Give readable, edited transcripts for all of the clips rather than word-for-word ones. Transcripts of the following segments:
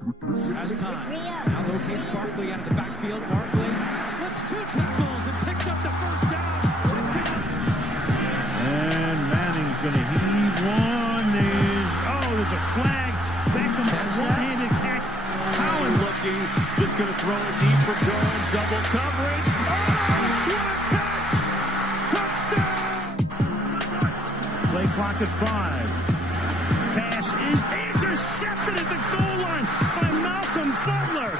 Has time. Now locates Barkley out of the backfield. Barkley slips 2 tackles and picks up the first down. And Manning's going to heave one. There's a flag. Beckham, one-handed catch. Collins looking, just going to throw it deep for Jones. Double coverage. What a catch! Touchdown! Play clock at 5. Pass is intercepted at the goal line by Malcolm Butler.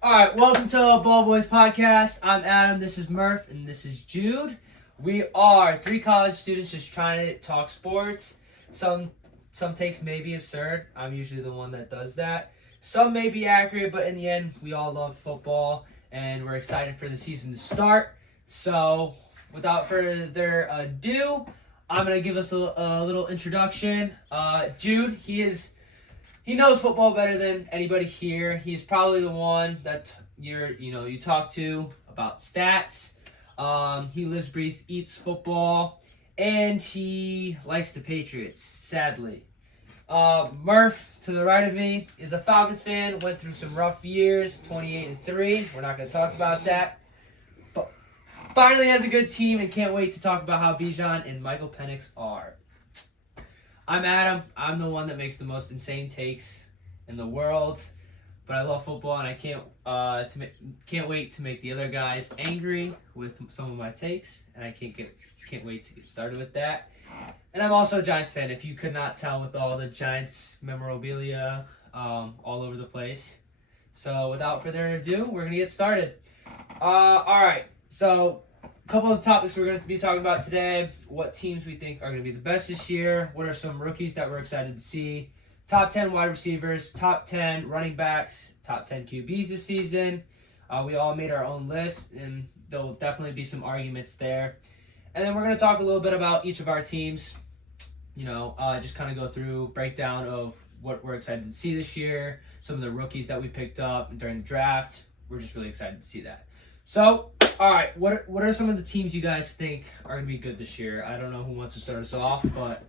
Alright, welcome to Ball Boys Podcast. I'm Adam, this is Murph, and this is Jude. We are 3 college students just trying to talk sports. Some takes may be absurd. I'm usually the one that does that. Some may be accurate, but in the end, we all love football, and we're excited for the season to start. So, without further ado, I'm going to give us a little introduction. Jude, he knows football better than anybody here. He's probably the one that you talk to about stats. He lives, breathes, eats football, and he likes the Patriots, sadly. Murph, to the right of me, is a Falcons fan, went through some rough years, 28-3. We're not going to talk about that. But finally has a good team and can't wait to talk about how Bijan and Michael Penix are. I'm Adam. I'm the one that makes the most insane takes in the world, but I love football and I can't wait to make the other guys angry with some of my takes, and I can't wait to get started with that. And I'm also a Giants fan, if you could not tell with all the Giants memorabilia all over the place. So without further ado, we're gonna get started. All right. So, a couple of topics we're going to be talking about today. What teams we think are going to be the best this year. What are some rookies that we're excited to see. Top 10 wide receivers. Top 10 running backs. Top 10 QBs this season. We all made our own list, and there'll definitely be some arguments there. And then we're going to talk a little bit about each of our teams. Just kind of go through breakdown of what we're excited to see this year. Some of the rookies that we picked up during the draft. We're just really excited to see that. So, all right, what are some of the teams you guys think are going to be good this year? I don't know who wants to start us off, but...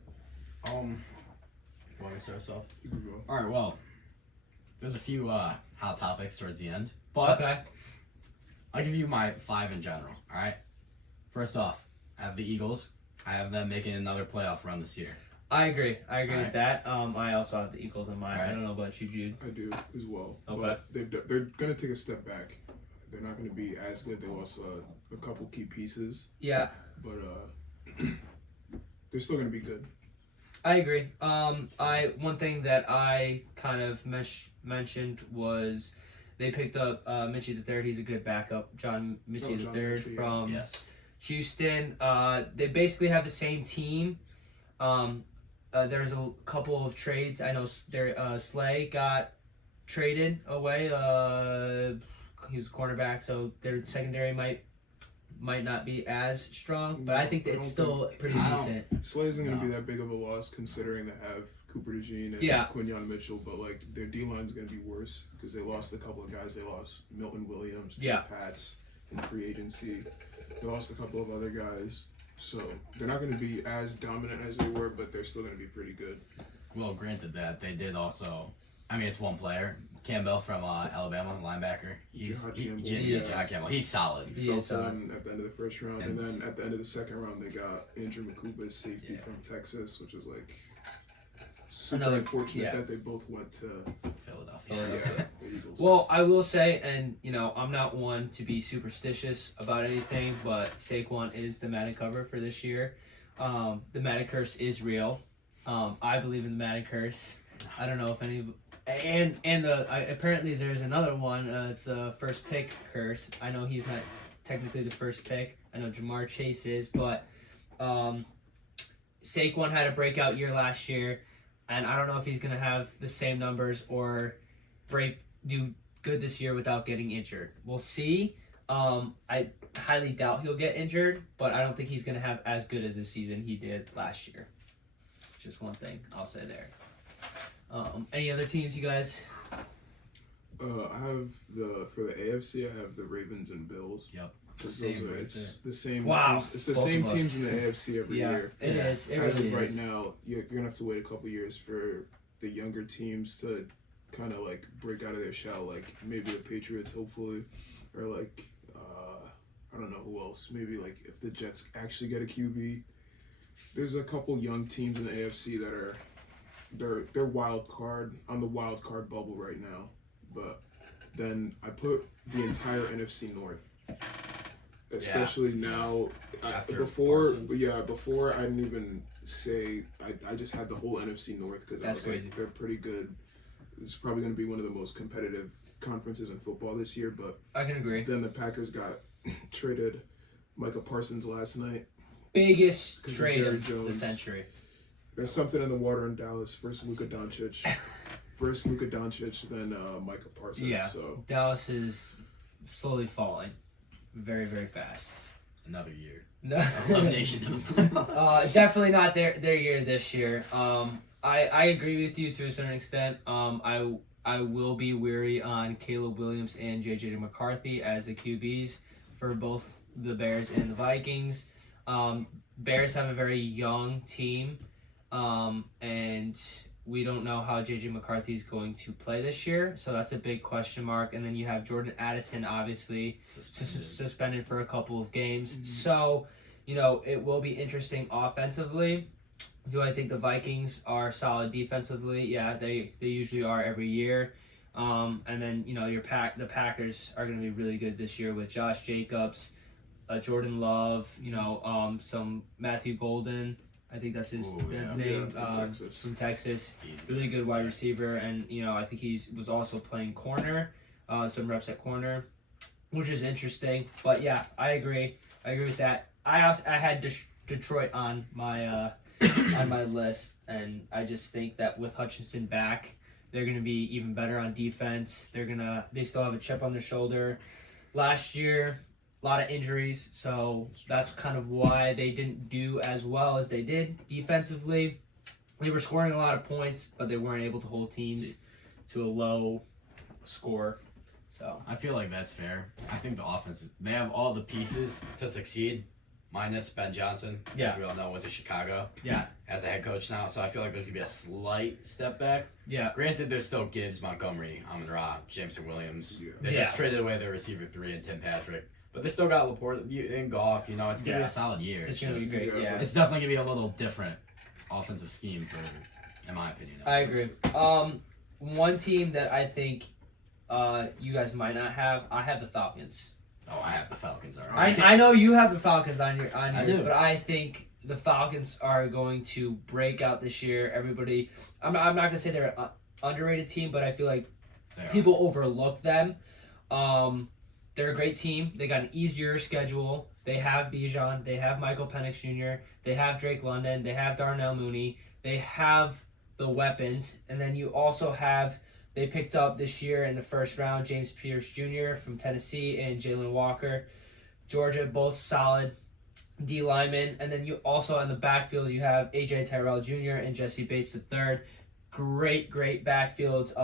You want me to start us off? You can go. All right, well, there's a few hot topics towards the end, but okay. I'll give you my 5 in general, all right? First off, I have the Eagles. I have them making another playoff run this year. I agree with right. that. I also have the Eagles in mind. Right. I don't know about you, Jude. I do as well. Okay. But they're going to take a step back. They're not going to be as good. They lost a couple key pieces. Yeah. But they're still going to be good. I agree. One thing that I kind of mentioned was they picked up Mitchie III. He's a good backup. John Mitchie III from Houston. They basically have the same team. There's a couple of trades. I know Slay got traded away. He was a cornerback, so their secondary might not be as strong, but I think that it's still pretty decent. Slay isn't going to be that big of a loss considering they have Cooper DeJean and Quinyon Mitchell, but their D-line is going to be worse because they lost a couple of guys. They lost Milton Williams to the Pats in free agency. They lost a couple of other guys, so they're not going to be as dominant as they were, but they're still going to be pretty good. Well, granted that they did also. I mean, it's one player. Campbell from Alabama, linebacker. Campbell. He's solid. He fell to them at the end of the first round, and then at the end of the second round, they got Andrew Makuba, safety from Texas, which is super unfortunate that they both went to Philadelphia. The Eagles. Well, I will say, and I'm not one to be superstitious about anything, but Saquon is the Madden cover for this year. The Madden curse is real. I believe in the Madden curse. I don't know if any. And apparently there's another one. It's a first pick curse. I know he's not technically the first pick. I know Jamar Chase is, but Saquon had a breakout year last year, and I don't know if he's gonna have the same numbers or do good this year without getting injured. We'll see. I highly doubt he'll get injured, but I don't think he's going to have as good as a season he did last year. Just one thing I'll say there. Any other teams, you guys? I have for the AFC. I have the Ravens and Bills. Yep. It's the same. Wow. Teams, it's the Both same of us. teams in the AFC every year. It is. It As really of is. right now, you're gonna have to wait a couple years for the younger teams to kind of like break out of their shell. Like maybe the Patriots, hopefully, or like I don't know who else. Maybe like if the Jets actually get a QB. There's a couple young teams in the AFC that are they're wild card on the wild card bubble right now, but then I put the entire NFC North, especially now. Before I didn't even say I just had the whole NFC North because I was like they're pretty good. It's probably going to be one of the most competitive conferences in football this year. But I can agree. Then the Packers got traded Micah Parsons last night. Biggest trade of the century. There's something in the water in Dallas. First Luka Doncic, then Micah Parsons. Yeah, so. Dallas is slowly falling, very, very fast. Another year. No. Elimination. Definitely not their year this year. I agree with you to a certain extent. I will be weary on Caleb Williams and JJ McCarthy as the QBs for both the Bears and the Vikings. Bears have a very young team, and we don't know how JJ McCarthy is going to play this year, so that's a big question mark. And then you have Jordan Addison, obviously suspended for a couple of games. Mm-hmm. So, it will be interesting offensively. Do I think the Vikings are solid defensively? Yeah, they usually are every year. And then the Packers are going to be really good this year with Josh Jacobs, Jordan Love, some Matthew Golden. I think that's his name from Texas. Really good wide receiver, and I think he was also playing corner, some reps at corner, which is interesting. But yeah, I agree with that. I had Detroit on my on my list, and I just think that with Hutchinson back, they're gonna be even better on defense. They still have a chip on their shoulder. Last year, a lot of injuries, so that's kind of why they didn't do as well as they did defensively. They were scoring a lot of points, but they weren't able to hold teams to a low score. So I feel like that's fair. I think the offense, they have all the pieces to succeed, minus Ben Johnson, as we all know, went to Chicago as a head coach now. So I feel like there's going to be a slight step back. Yeah. Granted, there's still Gibbs, Montgomery, Amon-Ra, Jameson Williams. Yeah. They just traded away their receiver 3 and Tim Patrick. But they still got Laporte in golf. It's going to be a solid year. It's going to be great, It's definitely going to be a little different offensive scheme, in my opinion. I agree. One team that I think you guys might not have, I have the Falcons. Oh, I have the Falcons already. I know you have the Falcons on yours, but I think the Falcons are going to break out this year. Everybody, I'm not going to say they're an underrated team, but I feel like people overlook them. They're a great team. They got an easier schedule. They have Bijan. They have Michael Penix Jr. They have Drake London. They have Darnell Mooney. They have the weapons. And then you also have, they picked up this year in the first round, James Pierce Jr. from Tennessee and Jalen Walker. Georgia, both solid D linemen. And then you also in the backfield, you have A.J. Tyrell Jr. and Jesse Bates III. Great backfields,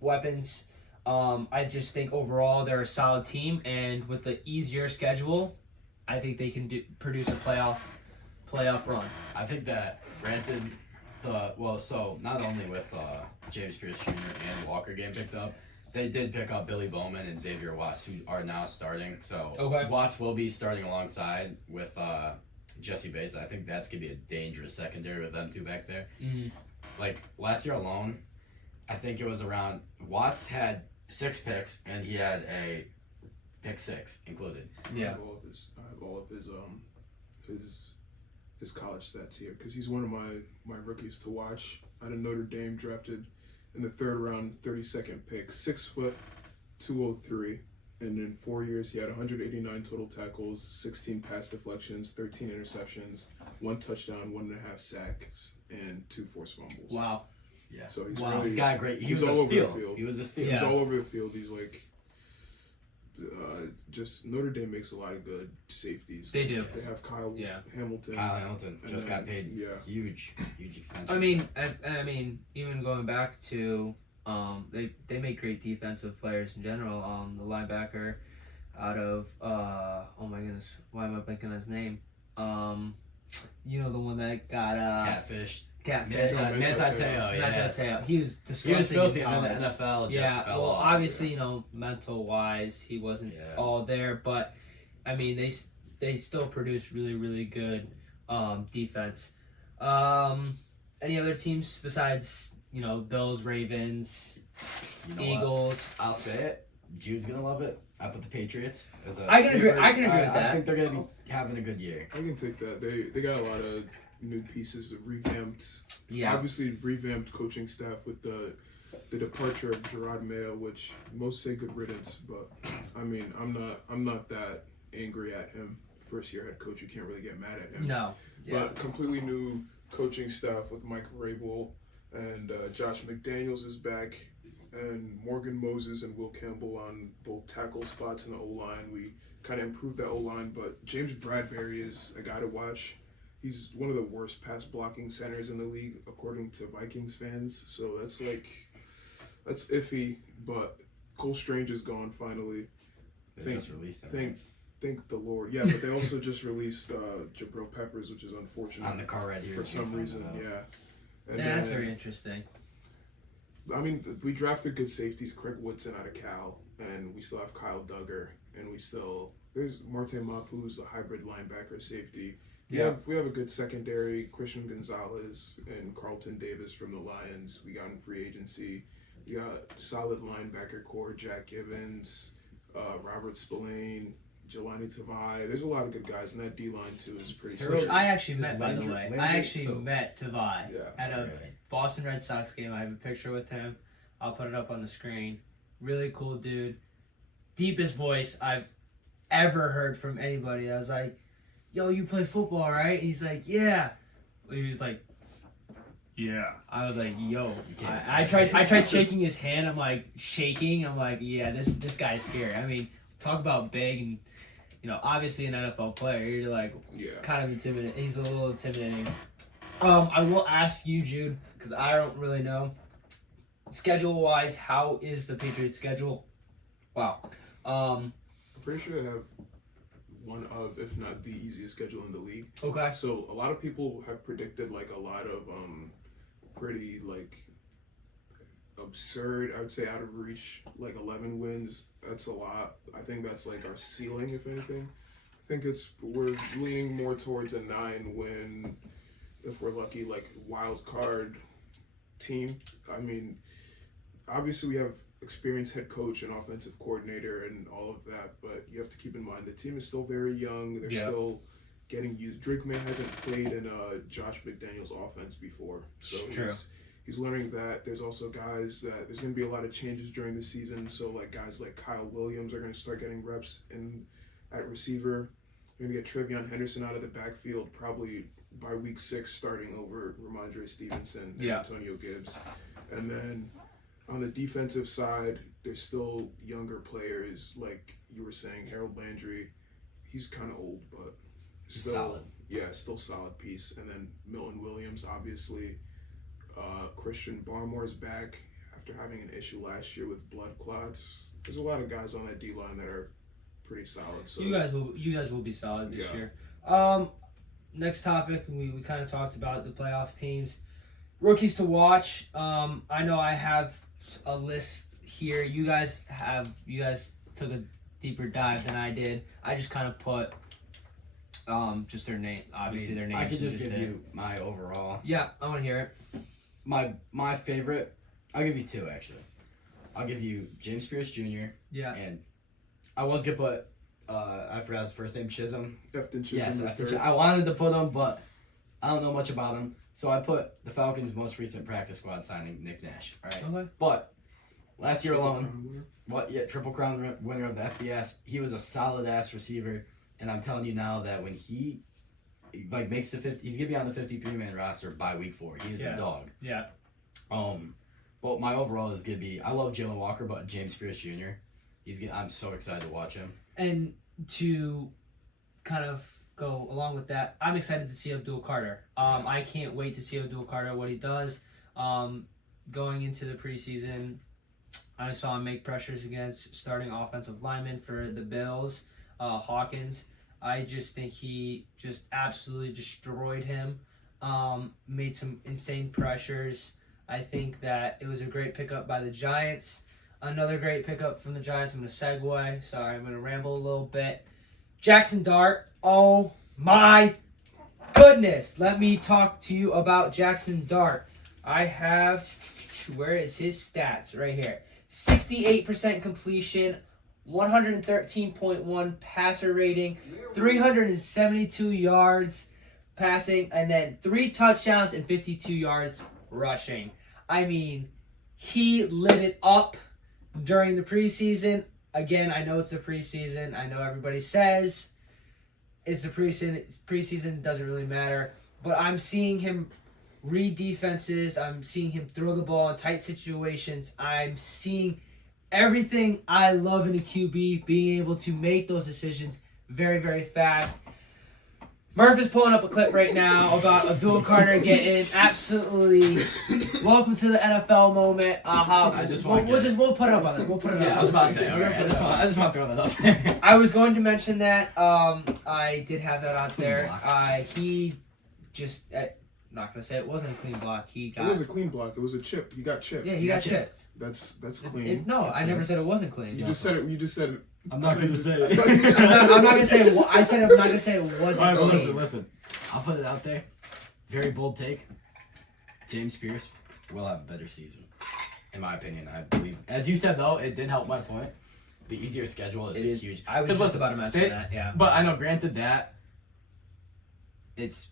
weapons. I just think overall they're a solid team, and with the easier schedule, I think they can produce a playoff run. I think that, granted, so not only with James Pierce Jr. and Walker getting picked up, they did pick up Billy Bowman and Xavier Watts, who are now starting. So Watts will be starting alongside with Jesse Bates. I think that's going to be a dangerous secondary with them two back there. Mm-hmm. Like, last year alone, I think it was around, Watts had 6 picks, and he had a pick 6 included. Yeah. I have all of his college stats here because he's one of my rookies to watch. Out of Notre Dame, drafted in the 3rd round, 32nd pick, 6 foot, 203, and in 4 years he had 189 total tackles, 16 pass deflections, 13 interceptions, 1 touchdown, 1.5 sacks, and 2 forced fumbles. Wow. Yeah. So he's got a great. He was a steal. He was a steal. He's all over the field. He's like, just Notre Dame makes a lot of good safeties. They do. They have Kyle Hamilton. Kyle Hamilton just got paid huge extension. I mean, even going back to they make great defensive players in general. The linebacker out of oh my goodness, why am I blanking on his name? You know, the one that got Catfish. Manti Te'o. He was disgusting. He was filthy in the NFL. Fell off. Obviously, you know, mental wise, he wasn't all there, but I mean, they still produced really, really good defense. Any other teams besides, you know, Bills, Ravens, Eagles? What? I'll say it. Jude's gonna love it. I put the Patriots as a I can agree with that. I think they're gonna be having a good year. I can take that. They got a lot of new pieces, revamped. Yeah. Obviously, revamped coaching staff with the departure of Gerard Mayo, which most say good riddance. But I mean, I'm not that angry at him. First year head coach, you can't really get mad at him. No. Yeah. But completely new coaching staff with Mike Vrabel and Josh McDaniels is back. And Morgan Moses and Will Campbell on both tackle spots in the O-line. We kind of improved that O-line, but James Bradbury is a guy to watch. He's one of the worst pass blocking centers in the league, according to Vikings fans. So that's iffy, but Cole Strange is gone finally. They just released him. Thank the Lord. Yeah, but they also just released Jabril Peppers, which is unfortunate. On the car right here. For some reason, And that's very interesting. I mean, we drafted good safeties, Craig Woodson out of Cal, and we still have Kyle Duggar, and there's Marte Mapu, who's a hybrid linebacker safety. We have a good secondary, Christian Gonzalez and Carlton Davis from the Lions. We got in free agency. We got solid linebacker core, Jack Gibbons, Robert Spillane, Jelani Tavai. There's a lot of good guys, and that D-line, too, is pretty solid. I actually met, by the way. Met Tavai at a Boston Red Sox game. I have a picture with him. I'll put it up on the screen. Really cool dude. Deepest voice I've ever heard from anybody. I was like, yo, you play football, right? And he's like, yeah. He was like, yeah. I was like, yo. I tried shaking his hand. I'm like shaking. I'm like, yeah, this guy is scary. I mean, talk about big and, you know, obviously an NFL player. You're like kind of intimidating. He's a little intimidating. I will ask you, Jude, because I don't really know. Schedule-wise, how is the Patriots' schedule? Wow. I'm pretty sure they have one of, if not the easiest schedule in the league. Okay. So a lot of people have predicted like a lot of pretty like absurd, I would say out of reach, like 11 wins. That's a lot. I think that's like our ceiling, if anything. I think we're leaning more towards a 9-win, if we're lucky, like wild card team. I mean, obviously we have experienced head coach and offensive coordinator and all of that, but you have to keep in mind the team is still very young. They're still getting used. Drake May hasn't played in Josh McDaniels' offense before, so he's learning that. There's also guys that there's going to be a lot of changes during the season. So like guys like Kyle Williams are going to start getting reps at receiver. You're going to get Trevion Henderson out of the backfield probably by week 6, starting over Ramondre Stevenson and Antonio Gibbs. And then on the defensive side, there's still younger players, like you were saying, Harold Landry. He's kind of old, but still solid. Yeah, still solid piece. And then Milton Williams, obviously. Christian Barmore's back after having an issue last year with blood clots. There's a lot of guys on that D-line that are pretty solid. So you guys will be solid this year. Next topic, we kind of talked about the playoff teams. Rookies to watch. I know I have a list here. You guys took a deeper dive than I did. I just kind of put just their name. Obviously, their names. I could just give you my overall. Yeah, I want to hear it. My favorite. I'll give you 2 actually. I'll give you James Pierce Jr. Yeah. And I was gonna put I forgot his first name, Chisholm. Efton Chisholm. Yes, I wanted to put him, but I don't know much about him. So I put the Falcons' most recent practice squad signing, Nick Nash. All right. Okay. But last year alone, Triple Crown winner of the FBS. He was a solid ass receiver, and I'm telling you now that when he makes the 50, he's gonna be on the 53-man roster by week 4. He is a dog. Yeah. But my overall is gonna be, I love Jalen Walker, but James Pierce Jr. I'm so excited to watch him. And to kind of go along with that, I'm excited to see Abdul Carter. I can't wait to see Abdul Carter, what he does. Going into the preseason, I saw him make pressures against starting offensive linemen for the Bills, Hawkins. I just think he just absolutely destroyed him, made some insane pressures. I think that it was a great pickup by the Giants. Another great pickup from the Giants. I'm going to segue. Sorry, I'm going to ramble a little bit. Jackson Dart. Oh, my goodness. Let me talk to you about Jackson Dart. I have, where is his stats? Right here. 68% completion, 113.1 passer rating, 372 yards passing, and then 3 touchdowns and 52 yards rushing. I mean, he lit it up during the preseason. Again, I know it's a preseason. I know everybody says it's a preseason. Preseason doesn't really matter. But I'm seeing him read defenses. I'm seeing him throw the ball in tight situations. I'm seeing everything I love in a QB, being able to make those decisions very, very fast. Murph is pulling up a clip right now about Abdul Carter getting absolutely welcome to the NFL moment. We'll put it up on it. We'll put it up. Yeah, I was about to say. I just want to throw that up there. I was going to mention that. I did have that out there. He just not gonna say it wasn't a clean block. It was a clean block. It was a chip. He got chipped. Yeah, he got chipped. That's clean. I never said it wasn't clean. You just said it. You just said it. I'm not going to say it. I'm not going to say it. I said I'm not going to say it wasn't clean. Listen. I'll put it out there. Very bold take. James Pierce will have a better season. In my opinion, I believe. As you said, though, it did help my point. The easier schedule is huge. I was just about to mention that, yeah. But I know, granted that, it's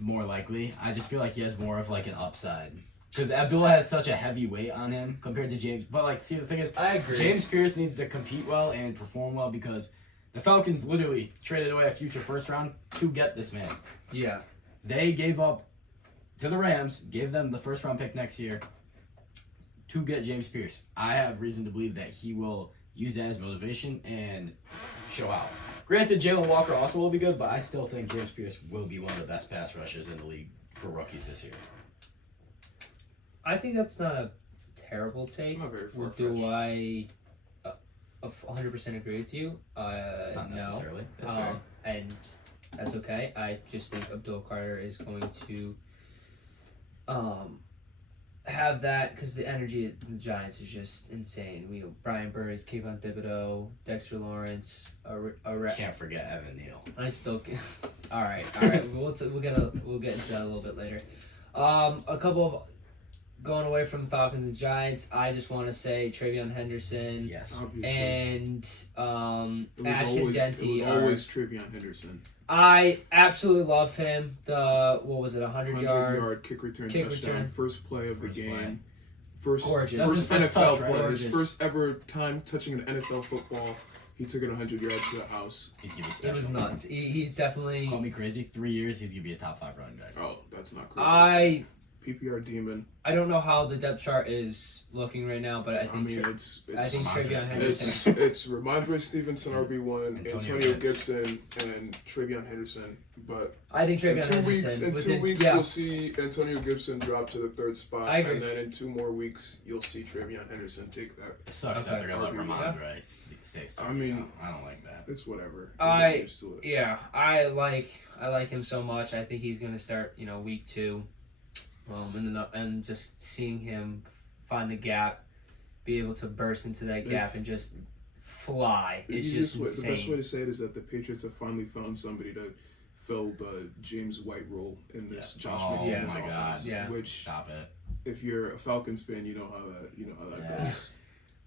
more likely. I just feel like he has more of like an upside. Because Abdullah has such a heavy weight on him compared to James. But, the thing is, I agree. James Pierce needs to compete well and perform well because the Falcons literally traded away a future first round to get this man. Yeah. They gave up to the Rams, gave them the first round pick next year to get James Pierce. I have reason to believe that he will use that as motivation and show out. Granted, Jalen Walker also will be good, but I still think James Pierce will be one of the best pass rushers in the league for rookies this year. I think that's not a terrible take. Not very far-fetched. Do I 100% agree with you? Not necessarily. No. That's fair. And that's okay. I just think Abdul Carter is going to have that because the energy of the Giants is just insane. We have Brian Burns, Kayvon Thibodeau, Dexter Lawrence. Can't forget Evan Neal. I still can. All right. we'll get into that a little bit later. A couple of going away from the Falcons and Giants, I just want to say TreVeyon Henderson. Yes. Obviously. And Ashton Denty. It was always TreVeyon Henderson. I absolutely love him. The 100 yard kick return touchdown. First play of the game. Gorgeous. First NFL play. Gorgeous. His first ever time touching an NFL football. He took it 100 yards to the house. It was nuts. He's definitely. Call me crazy. 3 years, he's gonna be a top 5 running back. Oh, that's not crazy. PPR demon. I don't know how the depth chart is looking right now, but I think TreVeyon Henderson. It's Ramondre Stevenson RB1, Antonio Gibson, and TreVeyon Henderson. But I think TreVeyon Henderson. In 2 weeks, you'll see Antonio Gibson drop to the 3rd spot, I agree. and then in 2 more weeks, you'll see TreVeyon Henderson take that. It sucks that they're gonna let Ramondre stay started. I mean, I don't like that. It's whatever. I like him so much. I think he's gonna start, week 2. And just seeing him find the gap, be able to burst into that gap and just fly. It's just insane. The best way to say it is that the Patriots have finally found somebody to fill the James White role in this Josh McDaniels my God. offense. Yeah. Which, stop it. If you're a Falcons fan, you know how that goes.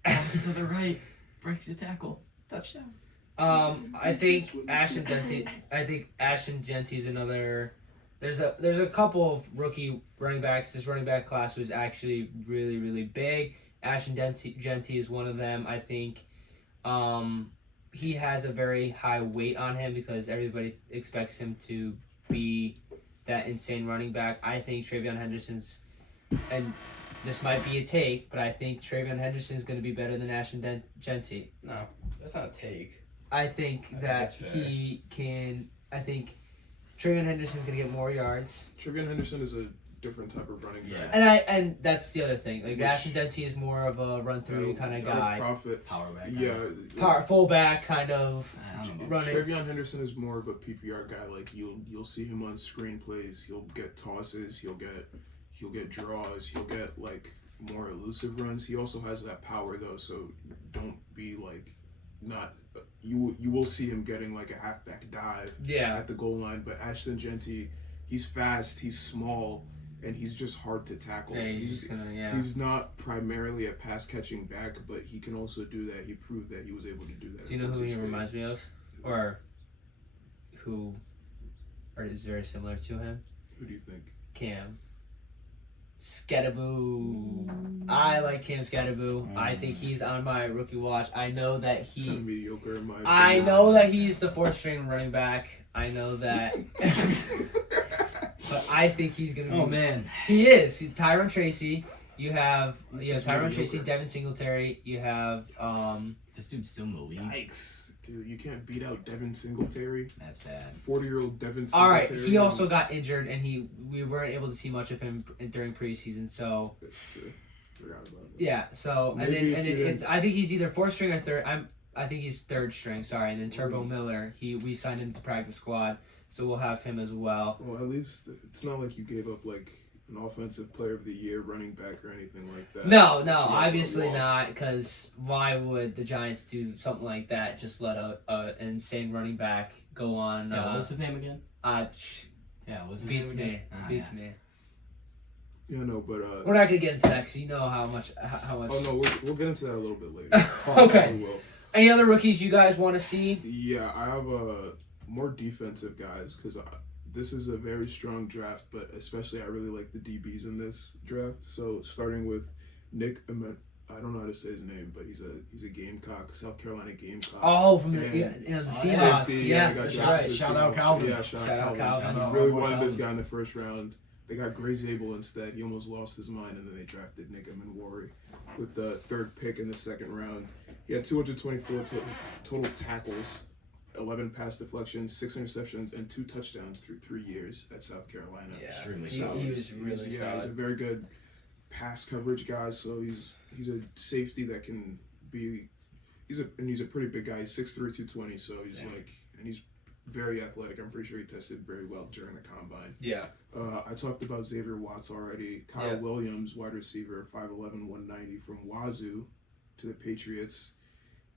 Pass to the right, breaks the tackle, touchdown. I think Ashton Denty is another. There's a couple of rookie running backs. This running back class was actually really, really big. Ashton Denty is one of them. I think he has a very high weight on him because everybody expects him to be that insane running back. I think TreVeyon Henderson's and this might be a take, but I think TreVeyon Henderson is going to be better than Ashton Jeanty. No, that's not a take. I think that he can. I think TreVeyon Henderson is going to get more yards. TreVeyon Henderson is a different type of running back. And that's the other thing. Like Ashton Jeanty is more of a run through kind of guy. Power back. Yeah. Fullback kind of running. TreVeyon Henderson is more of a PPR guy. Like you'll see him on screen plays. He'll get tosses. He'll get draws. He'll get like more elusive runs. He also has that power though. So don't be like not. You will see him getting like a halfback dive at the goal line. But Ashton Jeanty, he's fast. He's small. And he's just hard to tackle. Yeah, he's not primarily a pass-catching back, but he can also do that. He proved that he was able to do that. Do you know who he reminds me of? Or who is very similar to him? Who do you think? Cam. Skadaboo. I like Cam Skadaboo. I think he's on my rookie watch. I know that It's kind of mediocre in my opinion. I know that he's the fourth-string running back. I know that. But I think he's going to be... Oh, man. He is. Tyron Tracy. You have Tyron Tracy, Devin Singletary. You have... This dude's still in the league. Yikes. Dude, you can't beat out Devin Singletary. That's bad. 40-year-old Devin Singletary. All right. He also got injured, and we weren't able to see much of him during preseason, so... Forgot about that. Yeah, so... It's I think he's either fourth string or third... I think he's third string, sorry. And then Turbo Miller, we signed him to practice squad. So we'll have him as well. Well, at least it's not like you gave up like an offensive player of the year, running back, or anything like that. No, obviously not. Because why would the Giants do something like that? Just let an insane running back go on. What's his name again? What's his beats name me. again? Beats me. Yeah, no, but we're not gonna get into that because you know how much. Oh no, we'll get into that a little bit later. Okay. We will. Any other rookies you guys want to see? Yeah, I have more defensive guys because this is a very strong draft, but especially I really like the DBs in this draft. So starting with Nick, I don't know how to say his name, but he's a Gamecock, South Carolina Gamecock. Oh, from the Seahawks. Yeah, that's right. Shout out Calvin. Yeah, shout out Calvin. He really wanted this guy in the first round. They got Gray Zabel instead. He almost lost his mind, and then they drafted Nick Emenwari with the third pick in the second round. He had 224 total tackles, 11 pass deflections, 6 interceptions, and 2 touchdowns through 3 years at South Carolina. Yeah, extremely solid. He was really solid. Yeah, he's a very good pass coverage guy. So he's a safety that can be. He's a pretty big guy. He's 6'3", 220. So he's he's very athletic. I'm pretty sure he tested very well during the combine. Yeah. I talked about Xavier Watts already. Kyle Williams, wide receiver, 5'11", 190 from Wazoo to the Patriots.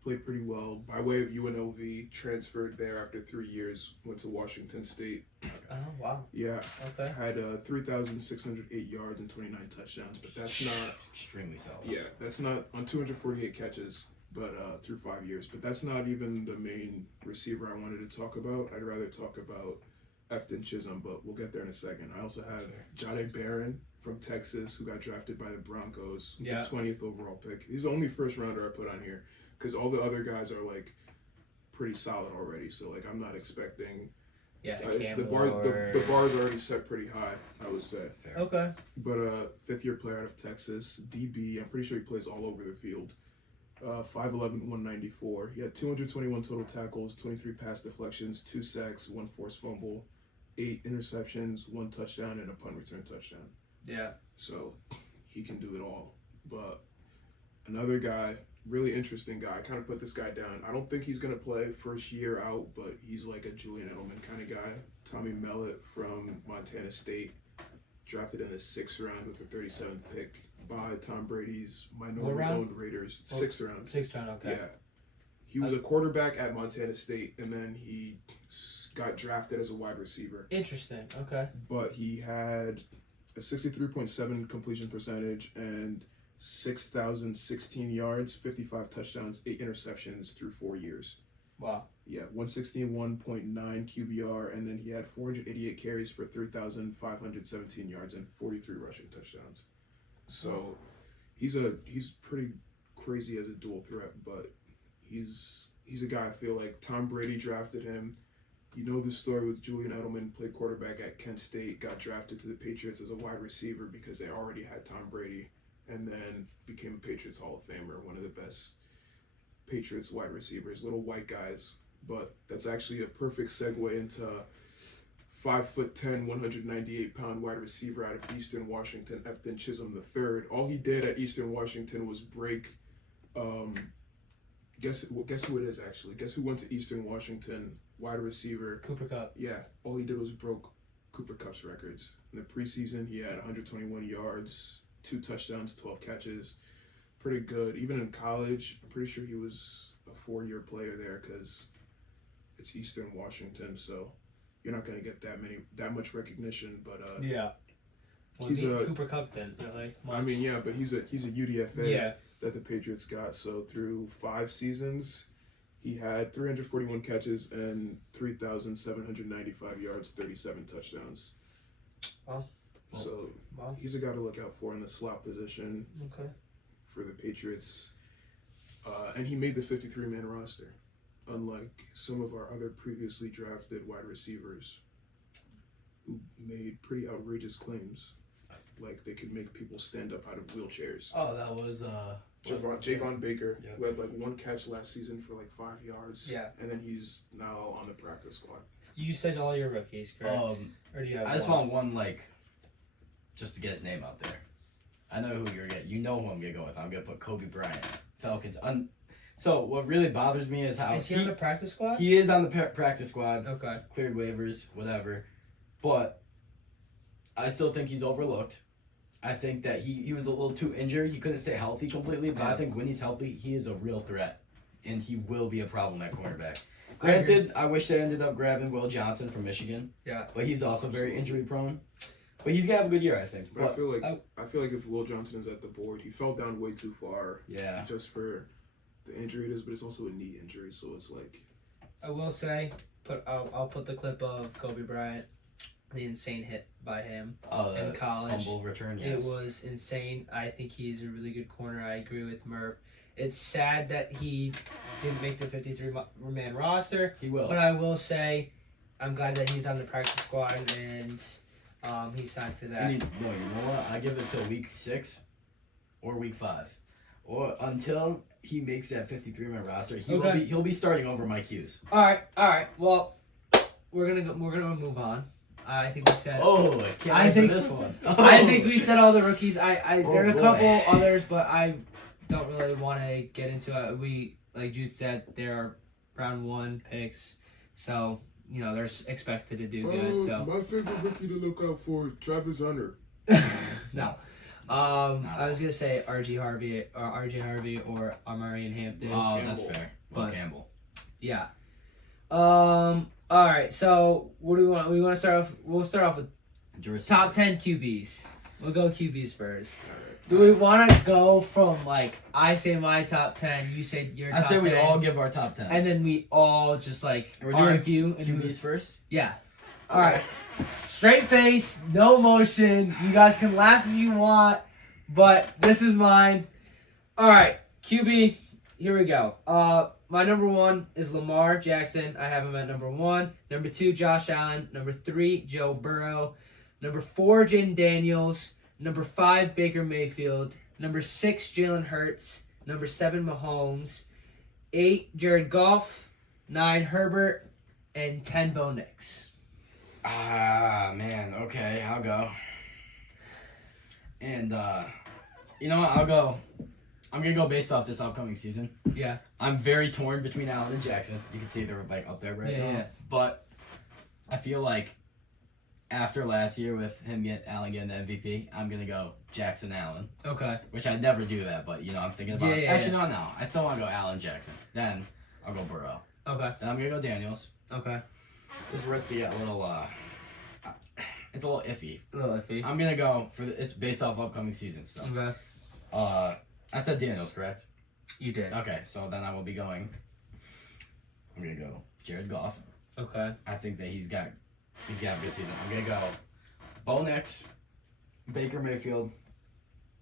Played pretty well. By way of UNLV, transferred there after 3 years, went to Washington State. Oh, wow. Yeah. Okay. Had 3,608 yards and 29 touchdowns, but that's not... Extremely solid. Yeah, that's not on 248 catches, but through 5 years. But that's not even the main receiver I wanted to talk about. I'd rather talk about Efton Chisholm, but we'll get there in a second. I also have Jahdae Barron from Texas, who got drafted by the Broncos, the 20th overall pick. He's the only first rounder I put on here because all the other guys are like pretty solid already. So like I'm not expecting. Yeah, the bar's already set pretty high, I would say. Fair. Okay. But fifth-year player out of Texas, DB. I'm pretty sure he plays all over the field. 5'11", 194. He had 221 total tackles, 23 pass deflections, 2 sacks, 1 forced fumble, 8 interceptions, 1 touchdown, and a punt return touchdown. Yeah. So he can do it all. But another guy, really interesting guy. I kind of put this guy down. I don't think he's going to play first year out, but he's like a Julian Edelman kind of guy. Tommy Mellott from Montana State, drafted in the 6th round with the 37th pick by Tom Brady's minority-owned Raiders. 6th round. 6th round, okay. Yeah. He was a quarterback at Montana State, and then he got drafted as a wide receiver. Interesting, okay. But he had a 63.7 completion percentage and 6,016 yards, 55 touchdowns, 8 interceptions through 4 years. Wow. Yeah, 161.9 QBR, and then he had 488 carries for 3,517 yards and 43 rushing touchdowns. So he's pretty crazy as a dual threat, but he's a guy I feel like Tom Brady drafted him. You know the story with Julian Edelman, played quarterback at Kent State, got drafted to the Patriots as a wide receiver because they already had Tom Brady. and then became a Patriots Hall of Famer, one of the best Patriots wide receivers, little white guys. But that's actually a perfect segue into 5'10", 198-pound wide receiver out of Eastern Washington, Efton Chisholm III. All he did at Eastern Washington was break. Guess who it is actually? Guess who went to Eastern Washington? Wide receiver Cooper Kupp. Yeah, all he did was broke Cooper Kupp's records. In the preseason, he had 121 yards, 2 touchdowns, 12 catches. Pretty good. Even in college, I'm pretty sure he was a 4-year player there because it's Eastern Washington, so you're not going to get that much recognition. But yeah, well, he's Cooper Kupp then, really. Much. I mean, yeah, but he's a UDFA that the Patriots got. So through 5 seasons, he had 341 catches and 3,795 yards, 37 touchdowns. Wow. So he's a guy to look out for in the slot position. Okay. For the Patriots, and he made the 53-man roster, unlike some of our other previously drafted wide receivers who made pretty outrageous claims, like they could make people stand up out of wheelchairs. Oh, that was Javon Baker, yep. who had like 1 catch last season for like 5 yards. Yeah. And then he's now on the practice squad. You said all your rookies, correct? Or do you have I just want one, just to get his name out there. I know who you're getting. You know who I'm going to go with. I'm going to put Kobe Bryant. Falcons. So what really bothers me is how... Is he on the practice squad? He is on the practice squad. Okay. Cleared waivers, whatever. But I still think he's overlooked. I think that he was a little too injured. He couldn't stay healthy completely. But I think when he's healthy, he is a real threat. And he will be a problem at cornerback. Granted, I wish they ended up grabbing Will Johnson from Michigan. Yeah. But he's also very injury prone. But he's gonna have a good year, I think. But I feel like if Will Johnson is at the board, he fell down way too far. Yeah. Just for the injury it is, but it's also a knee injury, so it's like. I will say, I'll put the clip of Kobe Bryant, the insane hit by him in college. Fumble return. Yes. It was insane. I think he's a really good corner. I agree with Murph. It's sad that he didn't make the 53-man roster. He will. But I will say, I'm glad that he's on the practice squad and. He signed for that. You know what? I give it till week 6 or week 5, or until he makes that 53-man roster. He'll be starting over Mike Hughes. All right. Well, we're gonna move on. I think we said. Oh, I can't wait for this one. I think we said all the rookies. There are a couple others, but I don't really want to get into it. We, like Jude said, there are round 1 picks, so. They're expected to do good. So my favorite rookie to look out for is Travis Hunter. No. I was gonna say RJ Harvey or Amarian Hampton. Oh, that's fair. Campbell. Yeah. All right. So what do we want? We want to start off. We'll start off with top 10 QBs. We'll go QBs first. Do we want to go from I say my top 10, you say your top 10? I say we all give our top 10. And then we all just argue. And QBs first? Yeah. All right. Straight face, no emotion. You guys can laugh if you want, but this is mine. All right. QB, here we go. My number 1 is Lamar Jackson. I have him at number 1. Number 2, Josh Allen. Number 3, Joe Burrow. Number 4, Jaden Daniels. Number 5, Baker Mayfield. Number 6, Jalen Hurts. Number 7, Mahomes. 8, Jared Goff. 9, Herbert. And 10, Bo Nix. Man. Okay, I'll go. And, you know what? I'll go. I'm going to go based off this upcoming season. Yeah. I'm very torn between Allen and Jackson. You can see they're up there right now. Yeah. But I feel like after last year with Allen getting the MVP, I'm going to go Jackson Allen. Okay. Which I'd never do that, but, I'm thinking about it. Actually, no. I still want to go Allen Jackson. Then I'll go Burrow. Okay. Then I'm going to go Daniels. Okay. This is where it's going to get a little, it's a little iffy. A little iffy. I'm going to go it's based off upcoming season stuff. Okay. I said Daniels, correct? You did. Okay, so then I will be going, I'm going to go Jared Goff. Okay. I think that he's got a good season. I'm going to go Bo Nix, Baker Mayfield,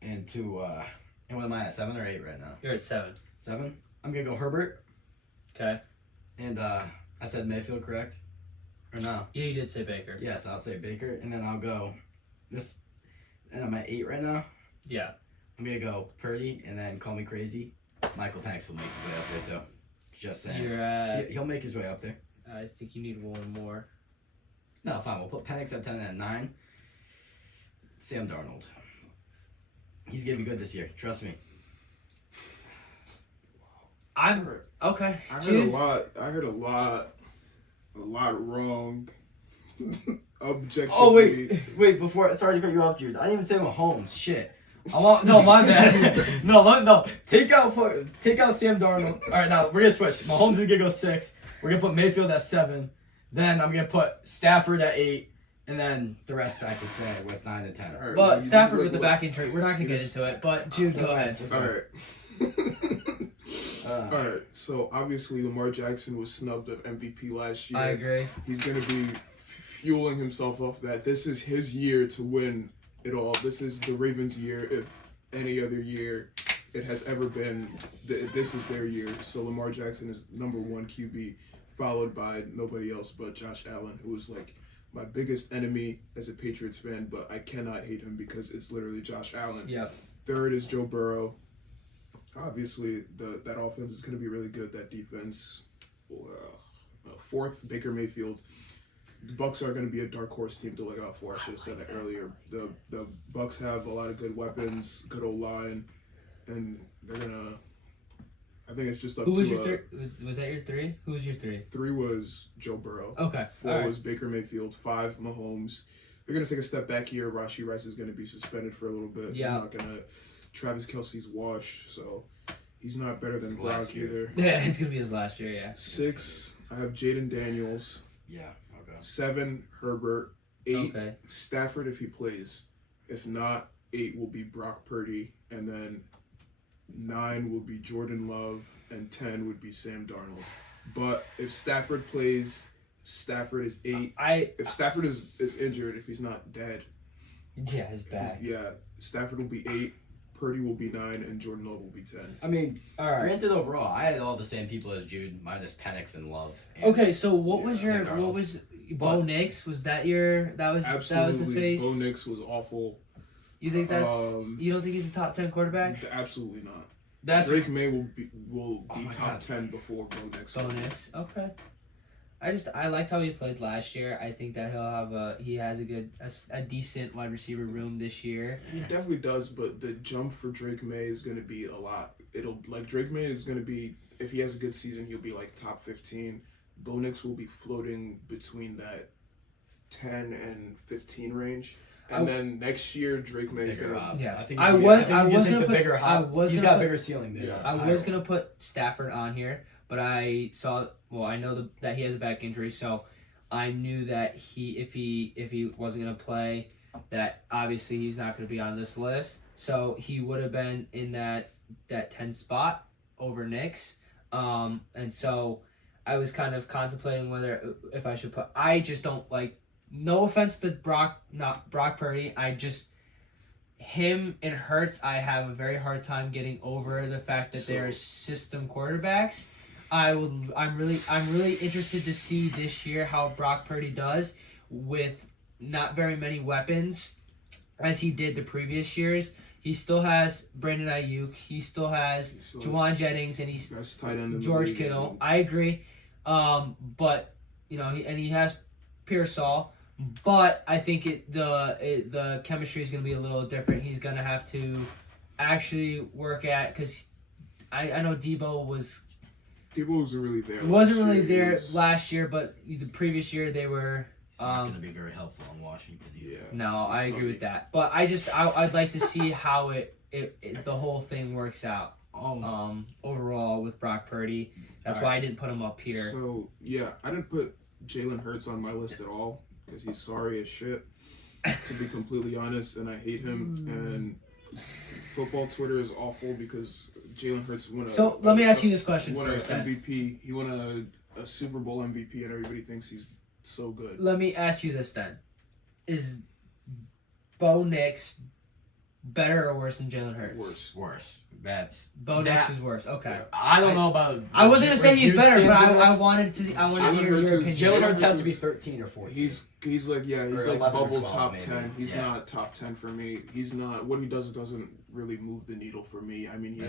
and what am I at, 7 or 8 right now? You're at 7. 7? I'm going to go Herbert. Okay. And I said Mayfield, correct? Or no? Yeah, you did say Baker. Yes, I'll say Baker. And then I'll go and I'm at 8 right now? Yeah. I'm gonna go Purdy, and then call me crazy. Michael Penix will make his way up there too. Just saying. He'll make his way up there. I think you need one more. No, fine. We'll put Penix at 10 and at 9. Sam Darnold. He's gonna be good this year. Trust me. I'm okay. I heard a lot wrong. Objectively. Oh wait! Before, sorry to cut you off, Jude. I didn't even say Mahomes. Shit. No, my bad. no. Take out Sam Darnold. All right, now we're gonna switch. Mahomes is gonna go 6. We're gonna put Mayfield at 7. Then I'm gonna put Stafford at 8. And then the rest I could say with 9 and 10. Right, but Stafford with the back injury, we're not gonna get into it. But Jude, go ahead. All right. All right. So obviously Lamar Jackson was snubbed of MVP last year. I agree. He's gonna be fueling himself off that. This is his year to win it all. This is the Ravens' year. If any other year it has ever been, this is their year. So Lamar Jackson is number 1 QB, followed by nobody else but Josh Allen, who was like my biggest enemy as a Patriots fan, but I cannot hate him because it's literally Josh Allen. Yep. 3rd is Joe Burrow. Obviously, that offense is going to be really good. That defense. 4th, Baker Mayfield. The Bucs are going to be a dark horse team to look out for. I should have said that earlier. The Bucs have a lot of good weapons, good old line, and they're gonna. I think it's just up to. Who was your 3? Was that your 3? Who was your 3? 3 was Joe Burrow. Okay. 4 was Baker Mayfield. 5 Mahomes. They're gonna take a step back here. Rashee Rice is gonna be suspended for a little bit. Yeah. He's not gonna. Travis Kelce's washed, so he's not better than Gronk either. Yeah, it's gonna be his last year. Yeah. 6, I have Jaden Daniels. Yeah. Okay. 7, Herbert. 8, Okay. Stafford if he plays. If not, 8 will be Brock Purdy, and then 9 will be Jordan Love, and 10 would be Sam Darnold. But if Stafford plays, Stafford is 8. If Stafford is injured, if he's not dead, yeah, his back. Yeah, Stafford will be 8, Purdy will be 9, and Jordan Love will be 10. I mean, all right. Granted, overall, I had all the same people as Jude, minus Penix and Love. And okay, so what was Bo Nix? Was that your that was Absolutely, the face? Bo Nix was awful. You think that's you don't think he's a top 10 quarterback? Absolutely not. That's Drake May will be top 10 before Bo Nix. Bo Nix, okay. I liked how he played last year. I think that he has a decent wide receiver room this year. He definitely does, but the jump for Drake May is going to be a lot. Drake May is going to be, if he has a good season, he'll be like top 15. Bo Nix will be floating between that 10 and 15 range. And then next year, Drake May is going to. Yeah, I think I was gonna gonna put a bigger ceiling than I was gonna put Stafford on here, but I saw. Well, I know that he has a back injury, so I knew that if he wasn't gonna play, that obviously he's not gonna be on this list. So he would have been in that 10 spot over Nix, and so I was kind of contemplating if I should put. I just don't like. No offense to Brock Purdy. Him and Hurts, I have a very hard time getting over the fact that they're system quarterbacks. I'm really interested to see this year how Brock Purdy does with not very many weapons as he did the previous years. He still has Brandon Ayuk. He still has Juwan Jennings, and he's George Kittle. I agree, but he has Pearsall. But I think the chemistry is going to be a little different. He's going to have to actually work at, because I know Debo wasn't really there. Last year, but the previous year they were. It's not going to be very helpful in Washington either. Yeah. No, I agree with that. But I'd like to see how the whole thing works out. Overall with Brock Purdy, that's why I didn't put him up here. So yeah, I didn't put Jalen Hurts on my list at all. Because he's sorry as shit, to be completely honest, and I hate him. And football Twitter is awful because Jalen Hurts won let me ask you this question first. Won an MVP. He won a Super Bowl MVP, and everybody thinks he's so good. Let me ask you this then: is Bo Nix better or worse than Jalen Hurts? Worse. Worse. That's Bo Nix is worse. Okay. I don't know about. I wasn't gonna say he's better, but I standards. wanted to hear your opinion. Jalen Hurts has to be 13 or 14. He's like Or like 11 or bubble 12 top maybe. 10. He's Yeah. not top 10 for me. He's not. What he doesn't really move the needle for me. I mean,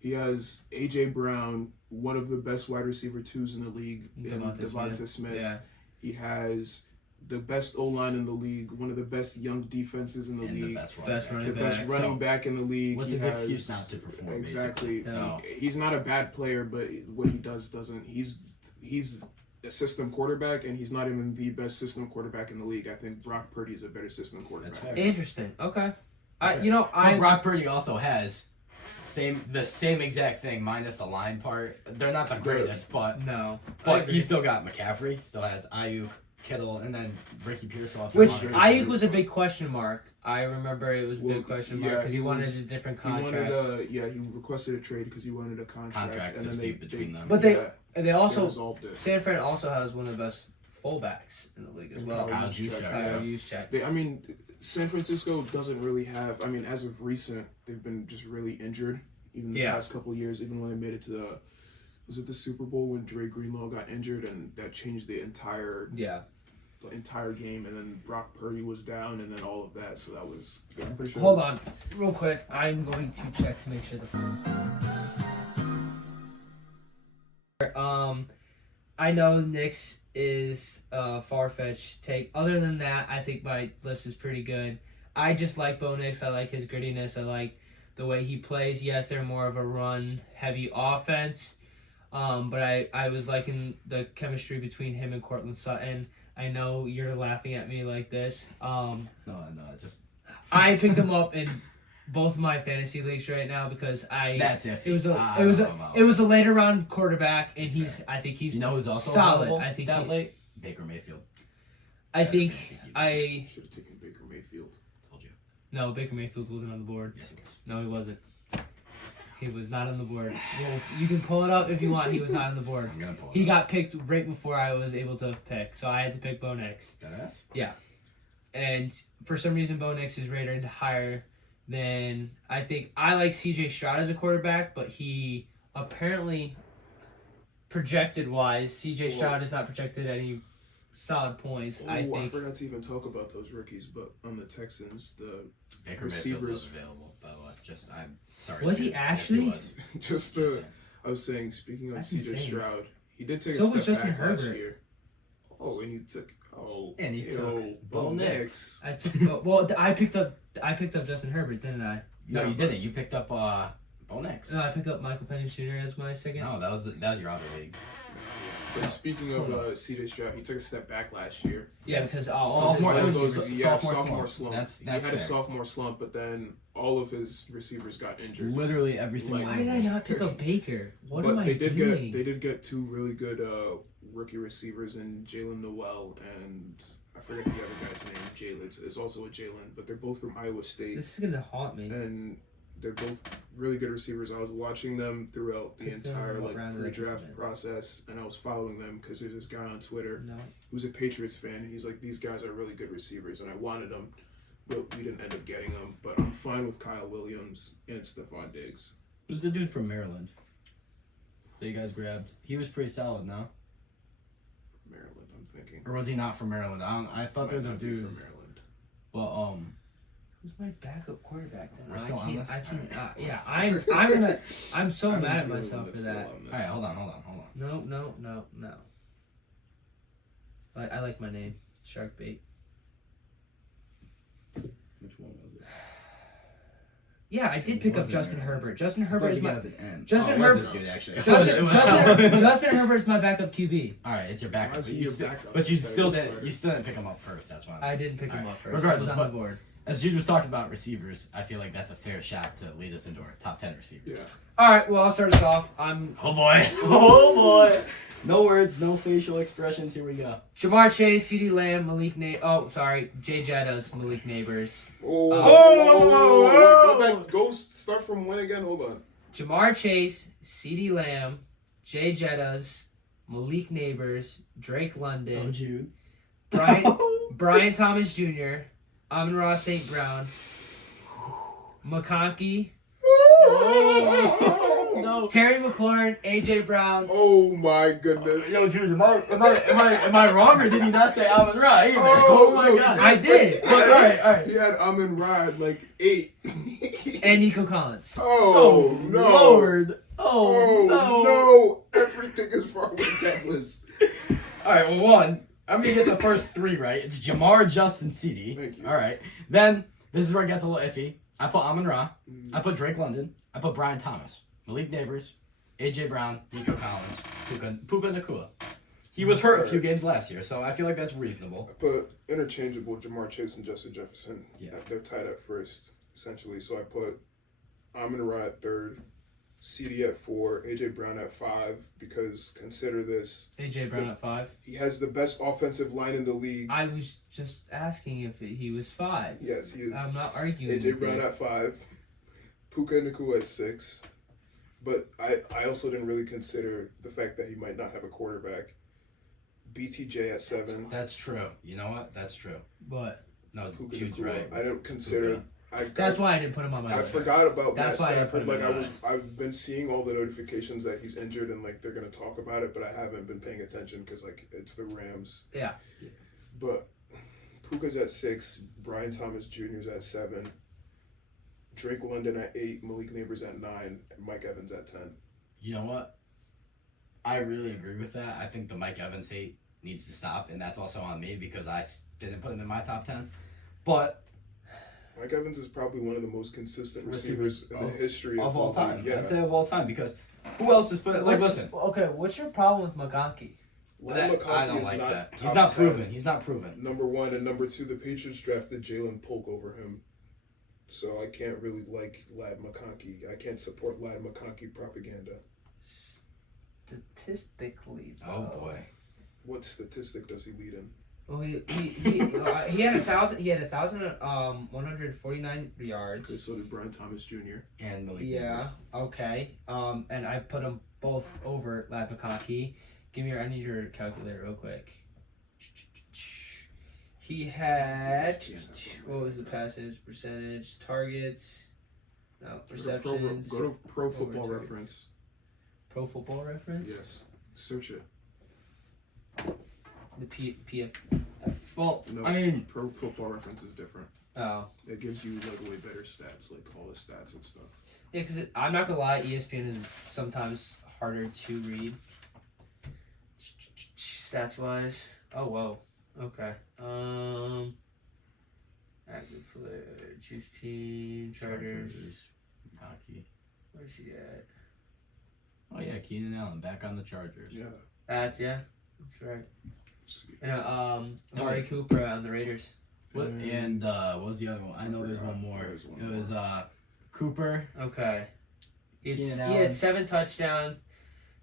he has AJ Brown, one of the best wide receiver 2s in the league, in Devonta Smith. Yeah. He has the best O-line in the league, one of the best young defenses in the and league, the best running running back in the league. What's he his has, excuse not to perform? Exactly. So. He's not a bad player, but what he doesn't. He's a system quarterback, and he's not even the best system quarterback in the league. I think Brock Purdy is a better system quarterback. That's fair. Interesting. Okay. Brock Purdy also has the same exact thing minus the line part. They're not the greatest, but he still got McCaffrey. Still has Ayuk, Kittle, and then Ricky Pearsall. Which Ayuk was a big question mark. I remember it was a big question mark because he wanted a different contract. He requested a trade because he wanted a contract and dispute between them. But they also resolved it. San Fran also has one of the best fullbacks in the league as well. Kyle Juszczyk. I mean, San Francisco doesn't really have. I mean, as of recent, they've been just really injured. Even the past couple of years, even when they made it to the Super Bowl when Dre Greenlaw got injured, and that changed the entire game. And then Brock Purdy was down, and then all of that. So that was. I'm pretty sure. Hold on, real quick. I'm going to check to make sure I know Knicks is a far-fetched take. Other than that, I think my list is pretty good. I just like Bo Nix. I like his grittiness. I like the way he plays. Yes, they're more of a run-heavy offense, but I was liking the chemistry between him and Cortland Sutton. I know you're laughing at me like this. No, I picked him up in both my fantasy leagues right now because That's iffy. It was a later round quarterback, and I think he's who's also solid. I think that late? Baker Mayfield. I think should have taken Baker Mayfield. Told you. No, Baker Mayfield wasn't on the board. Yes, he was. No, he wasn't. He was not on the board. Well, you can pull it up if you want. He was not on the board. I'm gonna pull it He up. got picked right before I was able to pick, so I had to pick Bo Nix. Deadass? Yeah. And for some reason, Bo Nix is rated higher than I think. I like C.J. Stroud as a quarterback, but he apparently projected-wise, C.J. Stroud is not projected any solid points. I forgot to even talk about those rookies, but on the Texans, the Baker receivers Mayfield was available, by the way. I'm sorry. Was he actually? Yes, he was. I was saying, speaking of That's C.J. insane. Stroud, he did take So a was step Justin back last Herbert. year. And he took Bo Bo Nix. I picked up Justin Herbert, didn't I? No, you didn't. You picked up Bo Nix. No, I picked up Michael Penix Jr. as my second. No, that was your other league. But speaking of C.J. Stroud, he took a step back last year. Yeah, because sophomore slump. That's he had fair. a sophomore slump, but then all of his receivers got injured. Literally every single why did I not pick up Baker? What but am I they did doing? they did get two really good rookie receivers in Jalen Noel and I forget the other guy's name. Jalen. It's also a Jalen, but they're both from Iowa State. This is gonna haunt me. And they're both really good receivers. I was watching them throughout the entire pre-draft process, and I was following them because there's this guy on Twitter who's a Patriots fan, and he's like, these guys are really good receivers, and I wanted them, but we didn't end up getting them. But I'm fine with Kyle Williams and Stephon Diggs. Who's the dude from Maryland that you guys grabbed? He was pretty solid, no? Maryland, I'm thinking. Or was he not from Maryland? I thought there was a dude. from Maryland. But Who's my backup quarterback then? We're still on this? I'm so mad at myself for that. Alright, hold on. No. I like my name, Shark Bait. Which one was it? Yeah, I did pick up Justin Herbert. Justin Herbert is my Justin Herbert is my backup QB. Alright, it's your backup. How's he your backup? But you Sorry, still sorry. didn't pick him up first. That's why. I didn't pick him up first. Regardless, he was on the board. As Jude was talking about receivers, I feel like that's a fair shot to lead us into our top 10 receivers. Yeah. All right, well, I'll start us off. Oh boy. No words, no facial expressions. Here we go. Jamar Chase, CeeDee Lamb, Jay Jettas, Malik Neighbors. Go start from when again? Hold on. Jamar Chase, CeeDee Lamb, Jay Jettas, Malik Neighbors, Drake London, Jude. Brian Thomas Jr., Amon-Ra St. Brown, McConkey, No. Terry McLaurin, AJ Brown. Oh my goodness. Yo, Jude, am I wrong or did he not say Amon Ra either? Oh, my no, God. I did. All right. He had Amon Ra at like 8. And Nico Collins. Oh, no. Lord. Oh, no. Everything is wrong with that list. All right, well, one, I'm going to get the first 3 right. It's Jamar, Justin, CD. Thank you. All right. Then, this is where it gets a little iffy. I put Amon Ra. I put Drake London. I put Brian Thomas. Malik Neighbors. AJ Brown. Nico Collins. Puka Nacua. He was hurt a few games last year, so I feel like that's reasonable. I put interchangeable Jamar Chase and Justin Jefferson. Yeah. They're tied at first, essentially. So I put Amon Ra at 3rd, CD at 4, AJ Brown at 5, because consider this. AJ Brown at 5. He has the best offensive line in the league. I was just asking if he was 5. Yes, he is. I'm not arguing. AJ Brown at 5, Puka Nacua at 6. But I also didn't really consider the fact that he might not have a quarterback. BTJ at 7. That's true. You know what? That's true. But No, Puka Jude's Nacua. right. I didn't consider. that's why I didn't put him on my I list. forgot about That's Matt why I didn't put Stafford. him on Like my I've been seeing all the notifications that he's injured and like they're gonna talk about it, but I haven't been paying attention because like it's the Rams. Yeah. But Puka's at 6, Brian Thomas Jr. is at 7, Drake London at 8, Malik Neighbors at 9, and Mike Evans at 10. You know what? I really agree with that. I think the Mike Evans hate needs to stop, and that's also on me because I didn't put him in my top 10. But Mike Evans is probably one of the most consistent receivers in the history of all time. Yeah. I'd say of all time because who else is put it? Like, listen. Okay, what's your problem with McConkey? I don't like that. He's top not 10. proven. He's not proven. Number 1 and number 2, the Patriots drafted Jalen Polk over him. So I can't really like Ladd McConkey. I can't support Ladd McConkey propaganda. Statistically, Oh boy. What statistic does he lead in? Well, he had 1,149 yards. Okay, so did Brian Thomas Jr. And Malik Yeah. Neighbors. Okay. And I put them both over Ladd McConkey. I need your calculator real quick. He had, what was the passage percentage? Targets. No, receptions. Go to Pro Football targets. Reference. Pro Football Reference. Yes. Search it. The PF. Well, No, I mean, Pro Football Reference is different. oh. It gives you like way better stats, like all the stats and stuff. Yeah, because I'm not gonna lie, ESPN is sometimes harder to read. Stats wise. Oh whoa. Okay. Active player, choose team, Chargers. Hockey. Where's he at? Oh yeah, Keenan Allen back on the Chargers. Yeah. That's that's right. See. And Amari Cooper on the Raiders. What and what was the other one? I know there's one more. There's one It more. was Cooper. Okay. He Keenan had Allen. 7 touchdowns.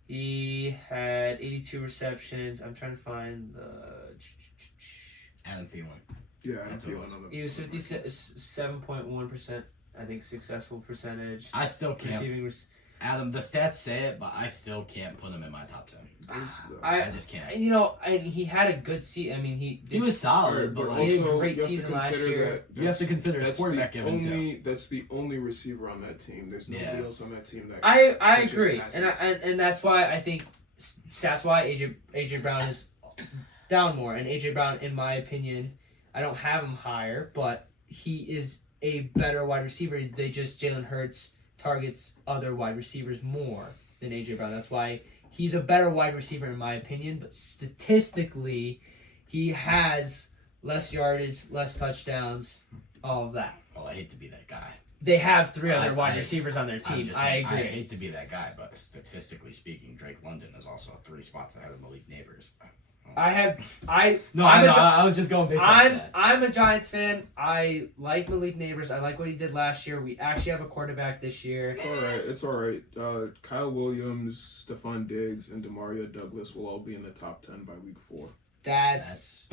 He had 82 receptions. I'm trying to find the. Adam Thielen. Yeah, I That's feel what it was. another. He was 57.1%, I think, successful percentage. I still can't. Receiving. Adam, the stats say it, but I still can't put him in my top 10. I just can't. You know, and he had a good season. I mean, he was solid, but he had a also, great you have to season last consider year. You have to consider his that's quarterback the given only too. that's the only receiver on that team. There's nobody Yeah. else on that team that I catches agree, passes. and that's why I think stats why AJ Brown is down more, and AJ Brown, in my opinion, I don't have him higher, but he is a better wide receiver. Jalen Hurts targets other wide receivers more than AJ Brown. That's why he's a better wide receiver in my opinion, but statistically, he has less yardage, less touchdowns, all of that. Well, I hate to be that guy. They have 3 other I- wide I- receivers on their I'm team. just I saying, agree. I hate to be that guy, but statistically speaking, Drake London is also 3 spots ahead of Malik Neighbors. I was just going based on stats. I'm a Giants fan. I like Malik Neighbors. I like what he did last year. We actually have a quarterback this year. It's all right. Kyle Williams, Stephon Diggs, and Demario Douglas will all be in the top 10 by week 4. That's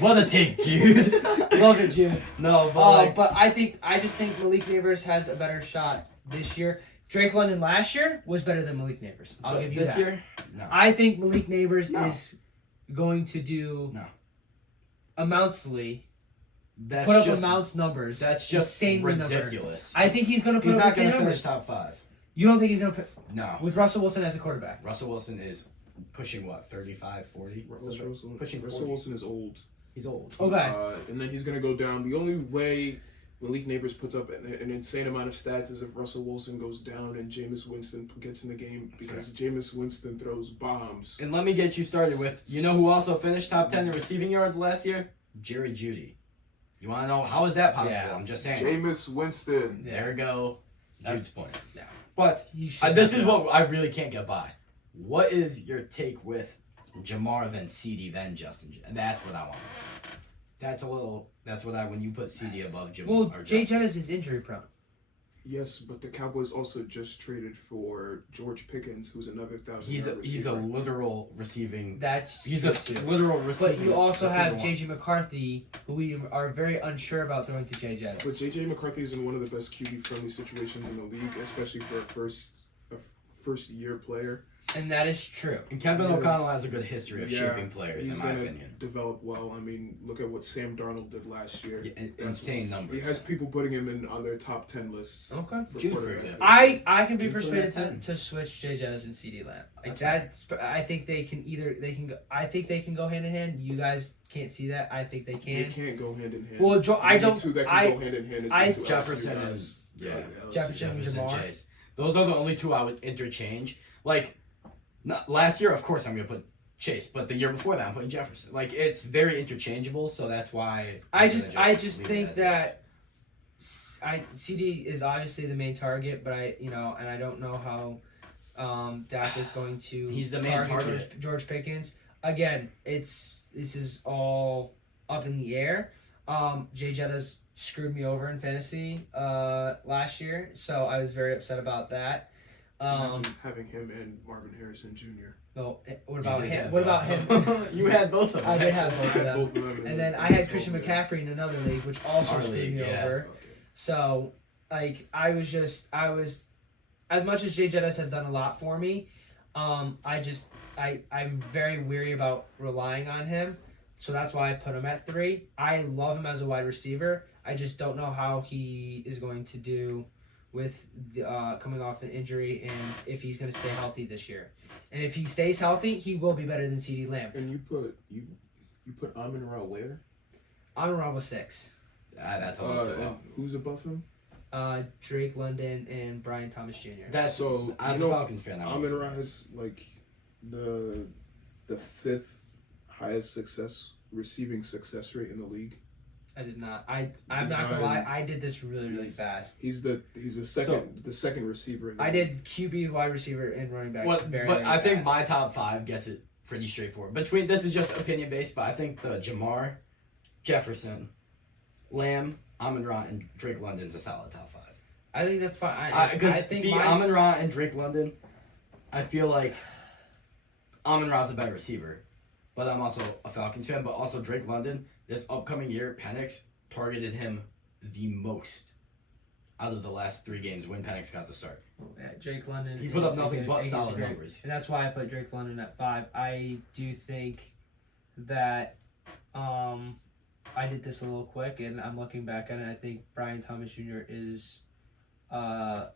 What a take, Jude. love it, Jude. No, but But I just think Malik Neighbors has a better shot this year. Drake London last year was better than Malik Neighbors. I'll give you this that. year, no. I think Malik Neighbors No. is going to do No. immensely put up Mount's numbers. That's just insanely ridiculous. I think he's going to put up insane numbers. He's not going to finish top 5. You don't think he's going to put... No. With Russell Wilson as a quarterback? Russell Wilson is pushing, what, 35, 40? Russell Wilson is old. He's old. Okay. And then he's going to go down. The only way Malik Neighbors puts up an insane amount of stats is if Russell Wilson goes down and Jameis Winston gets in the game, because Jameis Winston throws bombs. And let me get you started with, you know who also finished top 10 in receiving yards last year? Jerry Jeudy. You want to know, how is that possible? Yeah. I'm just saying. Jameis Winston. There we go. Jude's point. Yeah. But this is what I really can't get by. What is your take with Jamar, then CD, then Justin? And that's what I want. When you put CD above Jamar. Well, Jay Jettis is injury prone. Yes, but the Cowboys also just traded for George Pickens, who's another 1,000-yard receiver. He's a literal receiving. He's a literal receiver. But you also have JJ McCarthy, who we are very unsure about throwing to Jay Jettis. But JJ McCarthy is in one of the best QB-friendly situations in the league, especially for a first-year player. And that is true. And Kevin O'Connell has a good history of shaping players, in my opinion. He's going to develop well. I mean, look at what Sam Darnold did last year. Yeah, insane numbers. He has people putting him on their top 10 lists. Okay. Jude, for example. I can be persuaded to switch Jay Jettis and CeeDee Lamb. I think they can go hand in hand. You guys can't see that. I think they can. They can't go hand in hand. Well, I don't. Two that can go hand in hand is Jefferson and Jefferson and Jamar. Chase. Those are the only two I would interchange. Like. Last year, of course, I'm going to put Chase, but the year before that, I'm putting Jefferson. Like, it's very interchangeable, so that's why I just think that CD is obviously the main target, but I don't know how Dak is going to He's the main target. George Pickens. Again, this is all up in the air. Jay Jettis screwed me over in fantasy last year, so I was very upset about that. Having him and Marvin Harrison Jr. Oh, what about him? What about him? You had both of them. I did have both of them. And then I had Christian McCaffrey in another league, which also screwed me over. Okay. So, like, I was as much as Jay Jettis has done a lot for me, I'm very weary about relying on him. So that's why I put him at 3. I love him as a wide receiver. I just don't know how he is going to do with coming off an injury and if he's going to stay healthy this year. And if he stays healthy, he will be better than CeeDee Lamb. And you put Amon-Ra where? Amon-Ra was 6. That's a lot too low. Who's above him? Drake London and Brian Thomas Jr. That's so. As a Falcons fan, Amon-Ra has like the 5th highest receiving success rate in the league. I did not. I'm not gonna lie. I did this really fast. He's the second receiver. I did QB, wide receiver, and running back. But I think my top 5 gets it pretty straightforward. This is just opinion based, but I think the Jamar, Jefferson, Lamb, Amon-Ra, and Drake London's a solid top 5. I think that's fine. Amon-Ra and Drake London, I feel like Amon-Ra's a better receiver, but I'm also a Falcons fan. But also Drake London. This upcoming year, Penix targeted him the most out of the last 3 games when Penix got to start. Yeah, Drake London. He put up nothing but solid numbers. And that's why I put Drake London at 5. I do think that I did this a little quick, and I'm looking back at it. I think Brian Thomas Jr. is not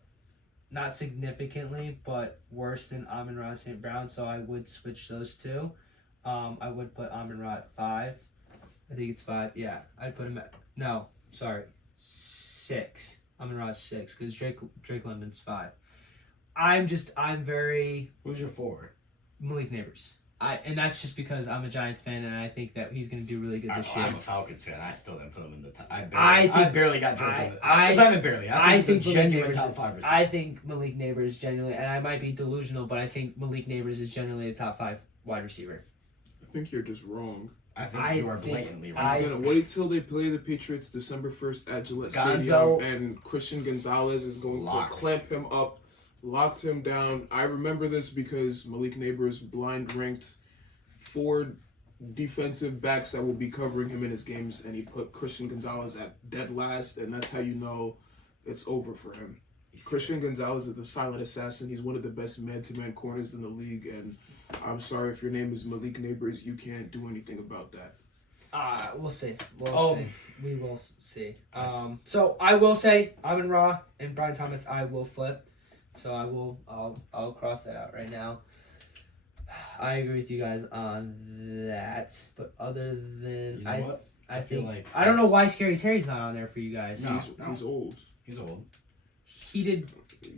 significantly, but worse than Amon-Ra St. Brown, so I would switch those two. I would put Amon-Ra at 5. I think it's 5. Yeah, I'd put him at 6. Amon-Ra is 6 because Drake London's 5. Who's your 4? Malik Neighbors. And that's just because I'm a Giants fan and I think that he's going to do really good this year. I'm a Falcons fan. I still didn't put him in the top. I barely got Drake. I think Malik Neighbors top 5 receiver. I think Malik Neighbors genuinely, and I might be delusional, but I think Malik Neighbors is generally a top 5 wide receiver. I think you're just wrong. I think you are blatantly wrong. He's going to wait till they play the Patriots December 1st at Gillette Stadium, and Christian Gonzalez is going to clamp him up, locked him down. I remember this because Malik Neighbors blind ranked 4 defensive backs that will be covering him in his games, and he put Christian Gonzalez at dead last, and that's how you know it's over for him. Christian Gonzalez is a silent assassin. He's one of the best man-to-man corners in the league, and I'm sorry if your name is Malik Neighbors, you can't do anything about that. We'll see. We'll see. We will see. So I will say Amon Ra and Brian Thomas I will flip. So I'll cross that out right now. I agree with you guys on that. But other than I think like I don't know why Scary Terry's not on there for you guys. No, he's old. He's old. He did.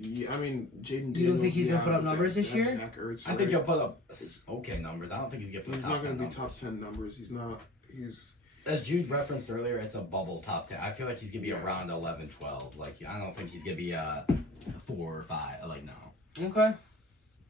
Yeah, I mean, Jaden. You don't think he's gonna put up numbers this year? Zach Ertz, I think he'll put up okay numbers. I don't think he's gonna put. He's not gonna be top 10 numbers. He's not. He's. As Jude referenced earlier, it's a bubble top 10. I feel like he's gonna be around 11, 12. Like I don't think he's gonna be 4 or 5. Like no. Okay.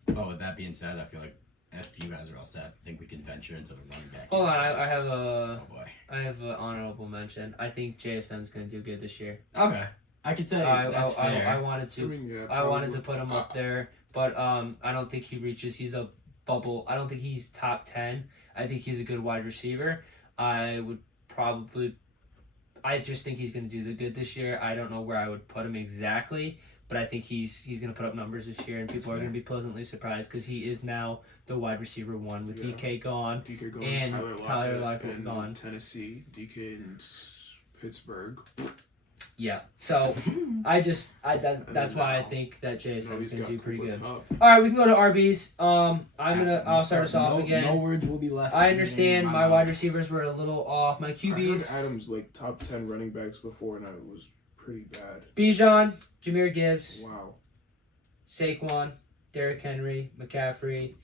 But with that being said, I feel like if you guys are all set, I think we can venture into the running back. Hold on, I have a. Oh boy. I have an honorable mention. I think JSN's gonna do good this year. Okay. I could say that's fair. I wanted to. I wanted to put him up there, but I don't think he reaches. He's a bubble. I don't think he's top 10. I think he's a good wide receiver. I just think he's going to do the good this year. I don't know where I would put him exactly, but I think he's going to put up numbers this year, and people are going to be pleasantly surprised because he is now the wide receiver 1 with DK gone, and Tyler Lockett gone. Tennessee, DK in Pittsburgh. Yeah, so that's why I think that JSN is going to do pretty good. All right, we can go to RBs. I'll start us off again. No words will be left. I understand my wide receivers were a little off. My QBs. I heard Adams like top 10 running backs before, and it was pretty bad. Bijan, Jahmyr Gibbs. Wow. Saquon, Derrick Henry, McCaffrey,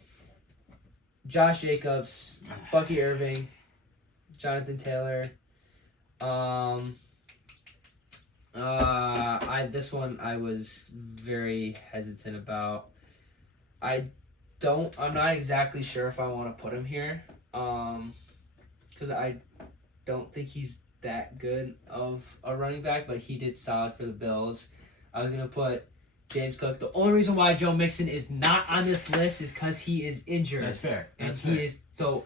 Josh Jacobs, Bucky Irving, Jonathan Taylor. This one I was very hesitant about. I'm not exactly sure if I want to put him here. Because I don't think he's that good of a running back, but he did solid for the Bills. I was gonna put James Cook. The only reason why Joe Mixon is not on this list is because he is injured. That's fair.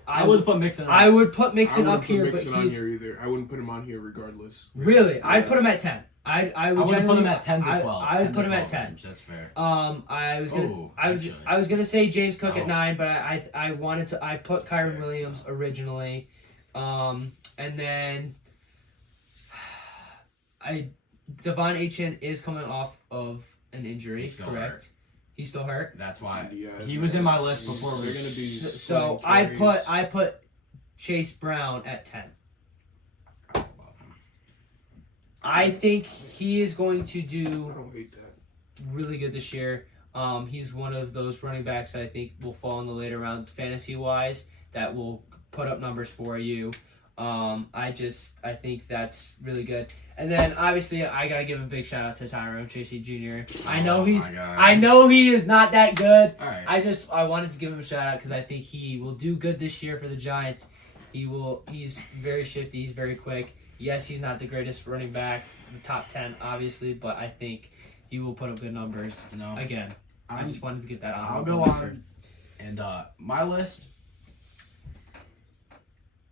I would put Mixon. I would put Mixon up here, but on here either. I wouldn't put him on here regardless. Really, yeah. I'd put him at 10. I would put him at 10 to 12. I would put him at 10. Range. That's fair. I was gonna say James Cook at 9, but I put Kyron Williams originally, and then Devon Achane is coming off of an injury. He's correct? Hurt. He's still hurt. That's why he was in my list before. They're gonna be. So I put Chase Brown at 10. I think he is going to do I don't hate that. really good this year. He's one of those running backs I think will fall in the later rounds fantasy-wise that will put up numbers for you. I think that's really good. And then obviously I gotta give a big shout out to Tyrone Tracy Jr. I know he is not that good. All right. I wanted to give him a shout out because I think he will do good this year for the Giants. He's very shifty. He's very quick. Yes, he's not the greatest running back, the top 10, obviously, but I think he will put up good numbers. Again, I just wanted to get that on. I'll go on. And my list,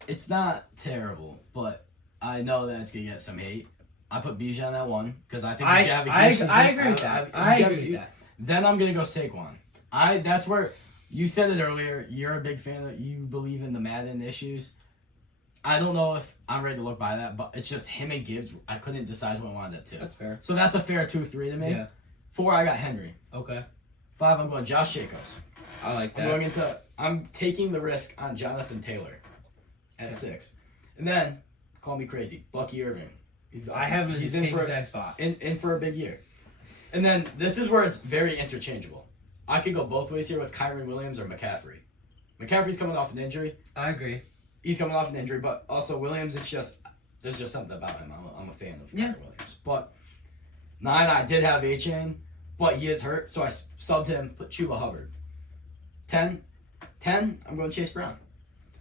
it's not terrible, but I know that it's going to get some hate. I put Bijan at 1 because I think he's going to have a huge season. I agree with that. I agree with that. Then I'm going to go Saquon. That's where you said it earlier. You're a big fan of, you believe in the Madden issues. I don't know if I'm ready to look by that, but it's just him and Gibbs. I couldn't decide who I wanted at 2. That's fair. So that's a fair 2-3 to me. Yeah. 4, I got Henry. Okay. 5, I'm going Josh Jacobs. I like that. I'm taking the risk on Jonathan Taylor at 6. And then, call me crazy, Bucky Irving. He's in for exact spot. In for a big year. And then, this is where it's very interchangeable. I could go both ways here with Kyron Williams or McCaffrey. McCaffrey's coming off an injury. I agree. He's coming off an injury, but also Williams, there's just something about him. I'm a fan of Kyron Williams. But 9, I did have Achane, but he is hurt, so I subbed him, put Chuba Hubbard. 10, I'm going Chase Brown.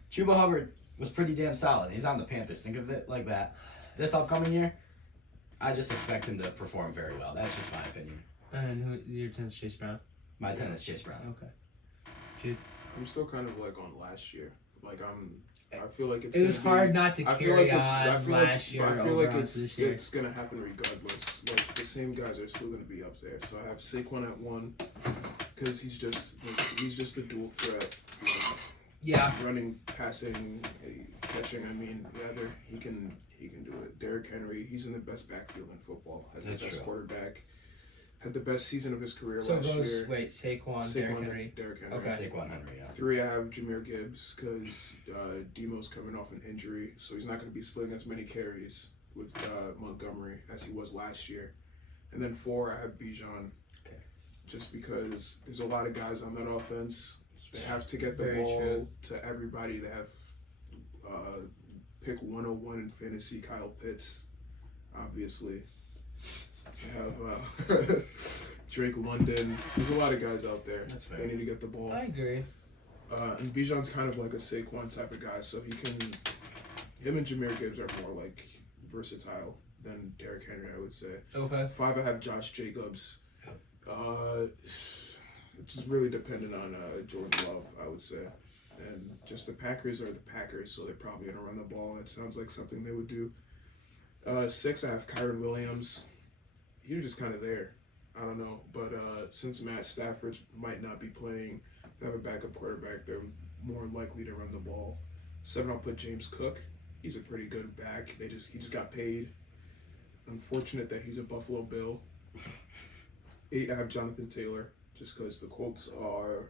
Chuba Hubbard was pretty damn solid. He's on the Panthers. Think of it like that. This upcoming year, I just expect him to perform very well. That's just my opinion. And your 10 is Chase Brown? My 10 is Chase Brown. Okay. Jude? I'm still kind of like on last year. I feel like it's. It was hard not to carry on last year. I feel like it's gonna happen regardless. Like the same guys are still gonna be up there. So I have Saquon at 1 because he's just a dual threat. Yeah. Running, passing, catching, I mean, yeah, he can do it. Derrick Henry, he's in the best backfield in football. Has the best quarterback. Had the best season of his career last year. Wait, Saquon, Derrick Henry. Okay. Saquon Henry, yeah. 3, I have Jahmyr Gibbs because Demo's coming off an injury, so he's not going to be splitting as many carries with Montgomery as he was last year. And then 4, I have Bijan. Okay. Just because there's a lot of guys on that offense. They have to get the Very ball true. to everybody. They have pick 101 in fantasy, Kyle Pitts, obviously. They have Drake London. There's a lot of guys out there. That's fair. They need to get the ball. I agree. And Bijan's kind of like a Saquon type of guy, so him and Jahmyr Gibbs are more like versatile than Derrick Henry, I would say. Okay. 5, I have Josh Jacobs. It's just really dependent on Jordan Love, I would say. And just the Packers are the Packers, so they're probably going to run the ball. It sounds like something they would do. 6, I have Kyren Williams. He was just kind of there. I don't know. But since Matt Stafford might not be playing, they have a backup quarterback, they're more likely to run the ball. 7, I'll put James Cook. He's a pretty good back. He just got paid. Unfortunate that he's a Buffalo Bill. 8, I have Jonathan Taylor, just because the Colts are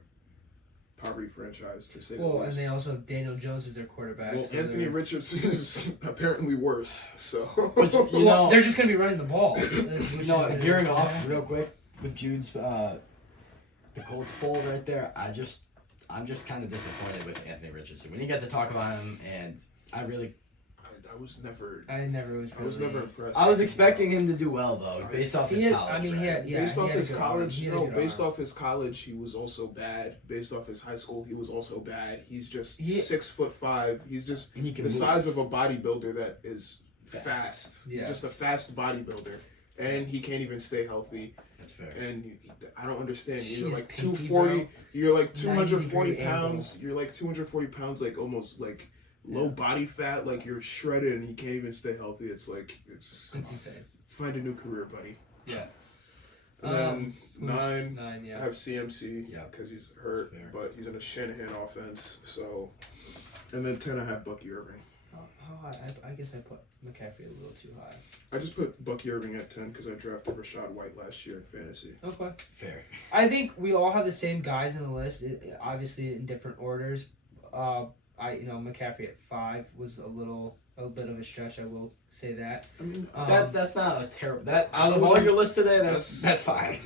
poverty franchise to say the least. And they also have Daniel Jones as their quarterback. Well, so Anthony Richardson is apparently worse. So they're just going to be running the ball. Veering off real quick with Jude's the Colts poll right there. I'm just kind of disappointed with Anthony Richardson. We didn't get to talk about him, and I was never impressed. I was expecting him to do well though, based off his college. Based off his college, he was also bad. Based off his high school, he was also bad. He's just 6'5". He's just the size of a bodybuilder that is fast. Yeah. He's just a fast bodybuilder, and he can't even stay healthy. That's fair. And I don't understand. She You're is like pinky, 240. bro. You're like 240 90-degree pounds. You're like 240 pounds, like almost like low body fat. Like you're shredded, and you can't even stay healthy. It's insane. Find a new career, buddy. Yeah. And then 9, yeah. I have CMC Yeah. because he's hurt, Fair. but he's in a Shanahan offense. So, and then 10, I have Bucky Irving. How high? I guess I put McCaffrey a little too high. I just put Bucky Irving at 10 because I drafted Rashad White last year in fantasy. Okay. Fair. I think we all have the same guys in the list, obviously in different orders. McCaffrey at 5 was a bit of a stretch. I will say that. I mean, That's not a terrible. That out of all your lists today, that's fine.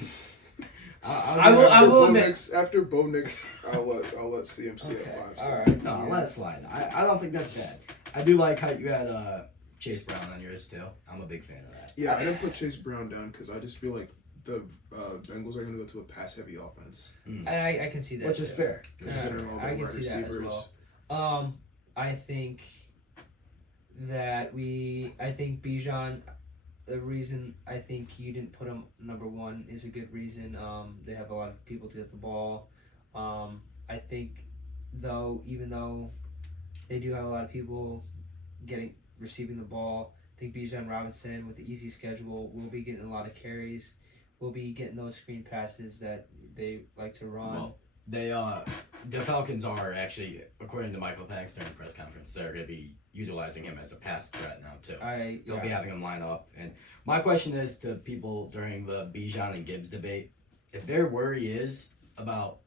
I will admit. After Bo Nix, I'll let CMC Okay. at 5. So. All right. No, let it slide. I don't think that's bad. I do like how you had Chase Brown on yours too. I'm a big fan of that. Yeah, I didn't put Chase Brown down because I just feel like the Bengals are going to go to a pass-heavy offense. And I can see that. Which is fair. Considering all the I can wide see that as receivers. well. I think Bijan, the reason I think you didn't put him number 1 is a good reason. They have a lot of people to get the ball. I think even though they do have a lot of people receiving the ball, I think Bijan Robinson with the easy schedule will be getting a lot of carries. Will be getting those screen passes that they like to run. Well, the Falcons are actually, according to Michael Penix during the press conference, they're going to be utilizing him as a pass threat now too. They'll be having him line up. And my question is to people during the Bijan and Gibbs debate, if their worry is about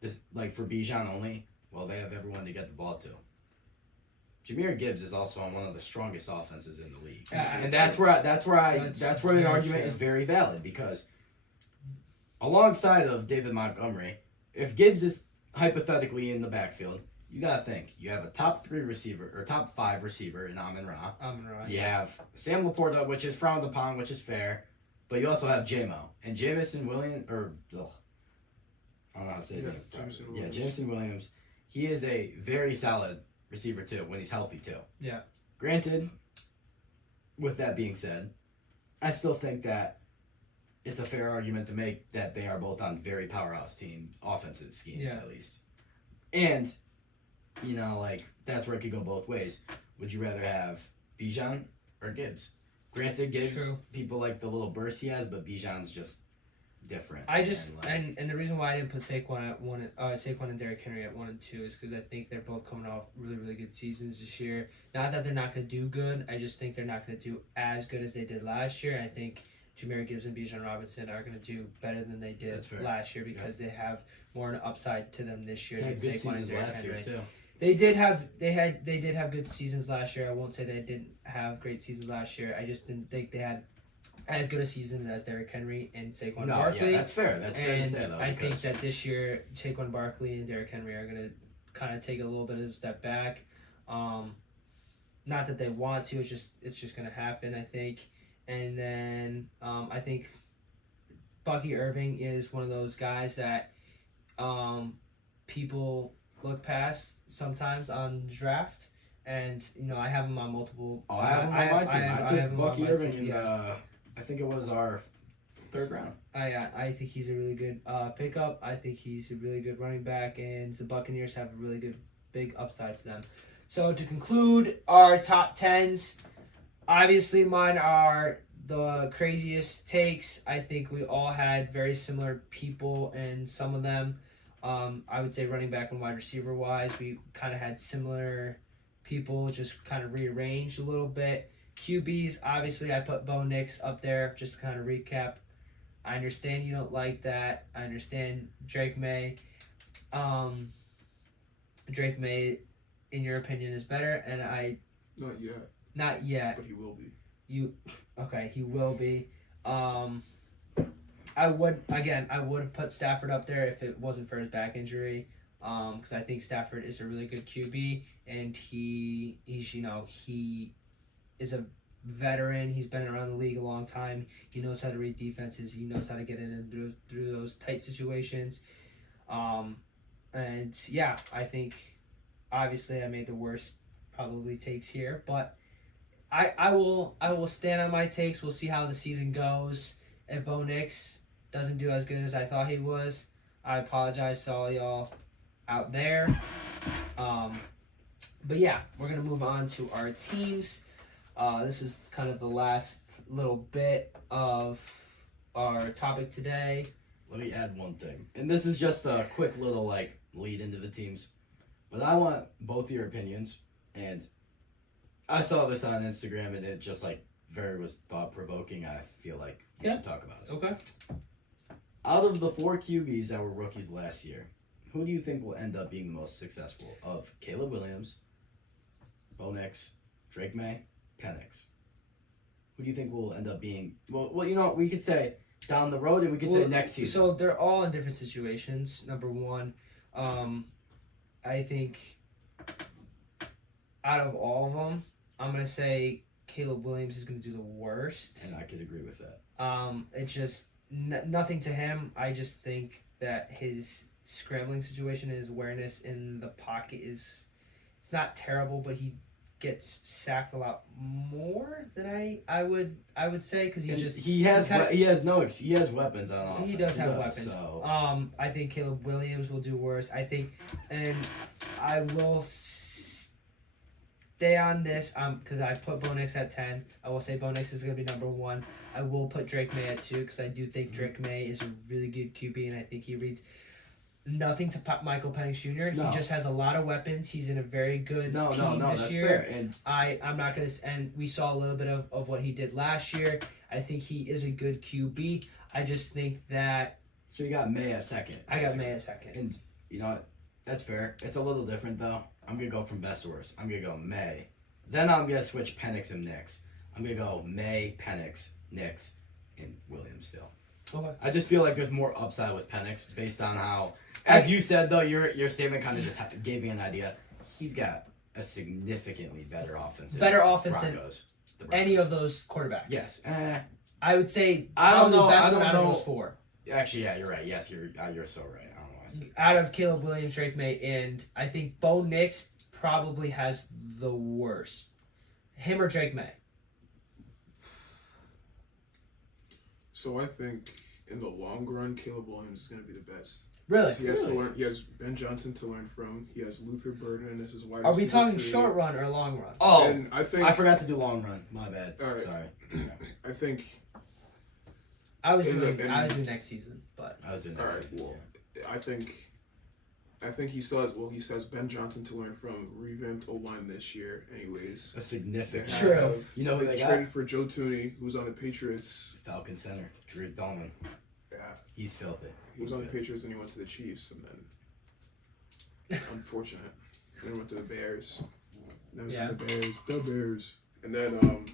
this, like for Bijan only, well, they have everyone to get the ball to. Jahmyr Gibbs is also on one of the strongest offenses in the league, and that's where the argument is very valid because alongside of David Montgomery, if Gibbs is hypothetically in the backfield, you gotta think you have a top 3 receiver or top 5 receiver in Amon-Ra. You have Sam Laporta, which is frowned upon, which is fair, but you also have J-Mo and Jameson Williams, I don't know how to say his name. Jameson Williams. He is a very solid receiver too when he's healthy too. Yeah. Granted, with that being said, I still think that it's a fair argument to make that they are both on very powerhouse team offensive schemes at least. And that's where it could go both ways. Would you rather have Bijan or Gibbs? Granted, Gibbs, people like the little burst he has, but Bijan's just different. I just and the reason why I didn't put Saquon at Saquon and Derrick Henry at 1 and 2 is because I think they're both coming off really, really good seasons this year. Not that they're not going to do good. I just think they're not going to do as good as they did last year. I think Jahmyr Gibbs and Bijan Robinson are going to do better than they did last year because they have more an upside to them this year than Saquon and Derrick Henry. Too. They did have good seasons last year. I won't say they didn't have great seasons last year. I just didn't think they had as good a season as Derrick Henry and Saquon Barkley. Yeah, that's fair. That's fair to say, though. I think that this year, Saquon Barkley and Derrick Henry are going to kind of take a little bit of a step back. Not that they want to. It's just going to happen, I think. And then I think Bucky Irving is one of those guys that people look past sometimes on the draft. And, I have him on multiple... I have him on my team. I took Bucky Irving in I think it was our 3rd round. I think he's a really good pickup. I think he's a really good running back, and the Buccaneers have a really good big upside to them. So to conclude our top 10s, obviously mine are the craziest takes. I think we all had very similar people, and some of them, I would say running back and wide receiver wise, we kind of had similar people, just kind of rearranged a little bit. QBs, obviously, I put Bo Nix up there, just to kind of recap. I understand you don't like that. I understand Drake May. Drake May, in your opinion, is better, and Not yet. Not yet. But he will be. He will be. I would have put Stafford up there if it wasn't for his back injury. Because I think Stafford is a really good QB, and he is a veteran. He's been around the league a long time. He knows how to read defenses. He knows how to get in and through those tight situations. And yeah, I think obviously I made the worst probably takes here, but I will stand on my takes. We'll see how the season goes. If Bo Nix doesn't do as good as I thought he was, I apologize to all y'all out there. But yeah, we're gonna move on to our teams. This is kind of the last little bit of our topic today. Let me add one thing. And this is just a quick little, lead into the teams. But I want both your opinions. And I saw this on Instagram, and it just, was thought-provoking. I feel like we should talk about it. Okay. Out of the 4 QBs that were rookies last year, who do you think will end up being the most successful? Of Caleb Williams, Bo Nix, Drake May, Penix. Who do you think will end up being... Well, we could say down the road, and we could say next season. So they're all in different situations. Number one, I think out of all of them, I'm going to say Caleb Williams is going to do the worst. And I could agree with that. It's just nothing to him. I just think that his scrambling situation and his awareness in the pocket it's not terrible, but he gets sacked a lot more than I would say, because he has weapons on offense. He does have weapons. So. I think Caleb Williams will do worse. I think, and I will stay on this because I put Bo Nix at 10. I will say Bo Nix is going to be number 1. I will put Drake May at 2 because I do think Drake May is a really good QB, and I think he reads nothing to Michael Penix Jr. No. He just has a lot of weapons. He's in a very good team this that's year. Fair. And I'm not going to... And we saw a little bit of what he did last year. I think he is a good QB. I just think that... So you got May at second. I got May at second. And you know what? That's fair. It's a little different, though. I'm going to go from best to worst. I'm going to go May. Then I'm going to switch Penix and Nix. I'm going to go May, Penix, Nix, and Williams still. Okay. I just feel like there's more upside with Penix based on how... As you said, though, your statement kind of just gave me an idea. He's got a significantly better offense. Better offense than Broncos. any of those quarterbacks. Yes. I would say I don't know. the best I don't one out of know. those 4. Actually, yeah, you're right. Yes, you're so right. I don't know why I said Out of Caleb Williams, Drake May, and I think Bo Nix probably has the worst. Him or Drake May? So I think in the long run, Caleb Williams is going to be the best. Really? He has to learn. He has Ben Johnson to learn from. He has Luther Burden as his wide receiver. Are we talking short run or long run? Oh, and I think I forgot to do long run. My bad. All right. Sorry. I think I was doing next season, but I was doing all next right. season. Well, I think he still has. Well, he still has Ben Johnson to learn from. Revamped O-line this year, anyways. A significant. True. You know who they they traded got? for Joe Tooney, who's on the Patriots. Falcon center, Drew Dolman. Yeah, He's filthy. he was on the Patriots and he went to the Chiefs, and then unfortunate. Then he went to the Bears. Now he's on the Bears, and then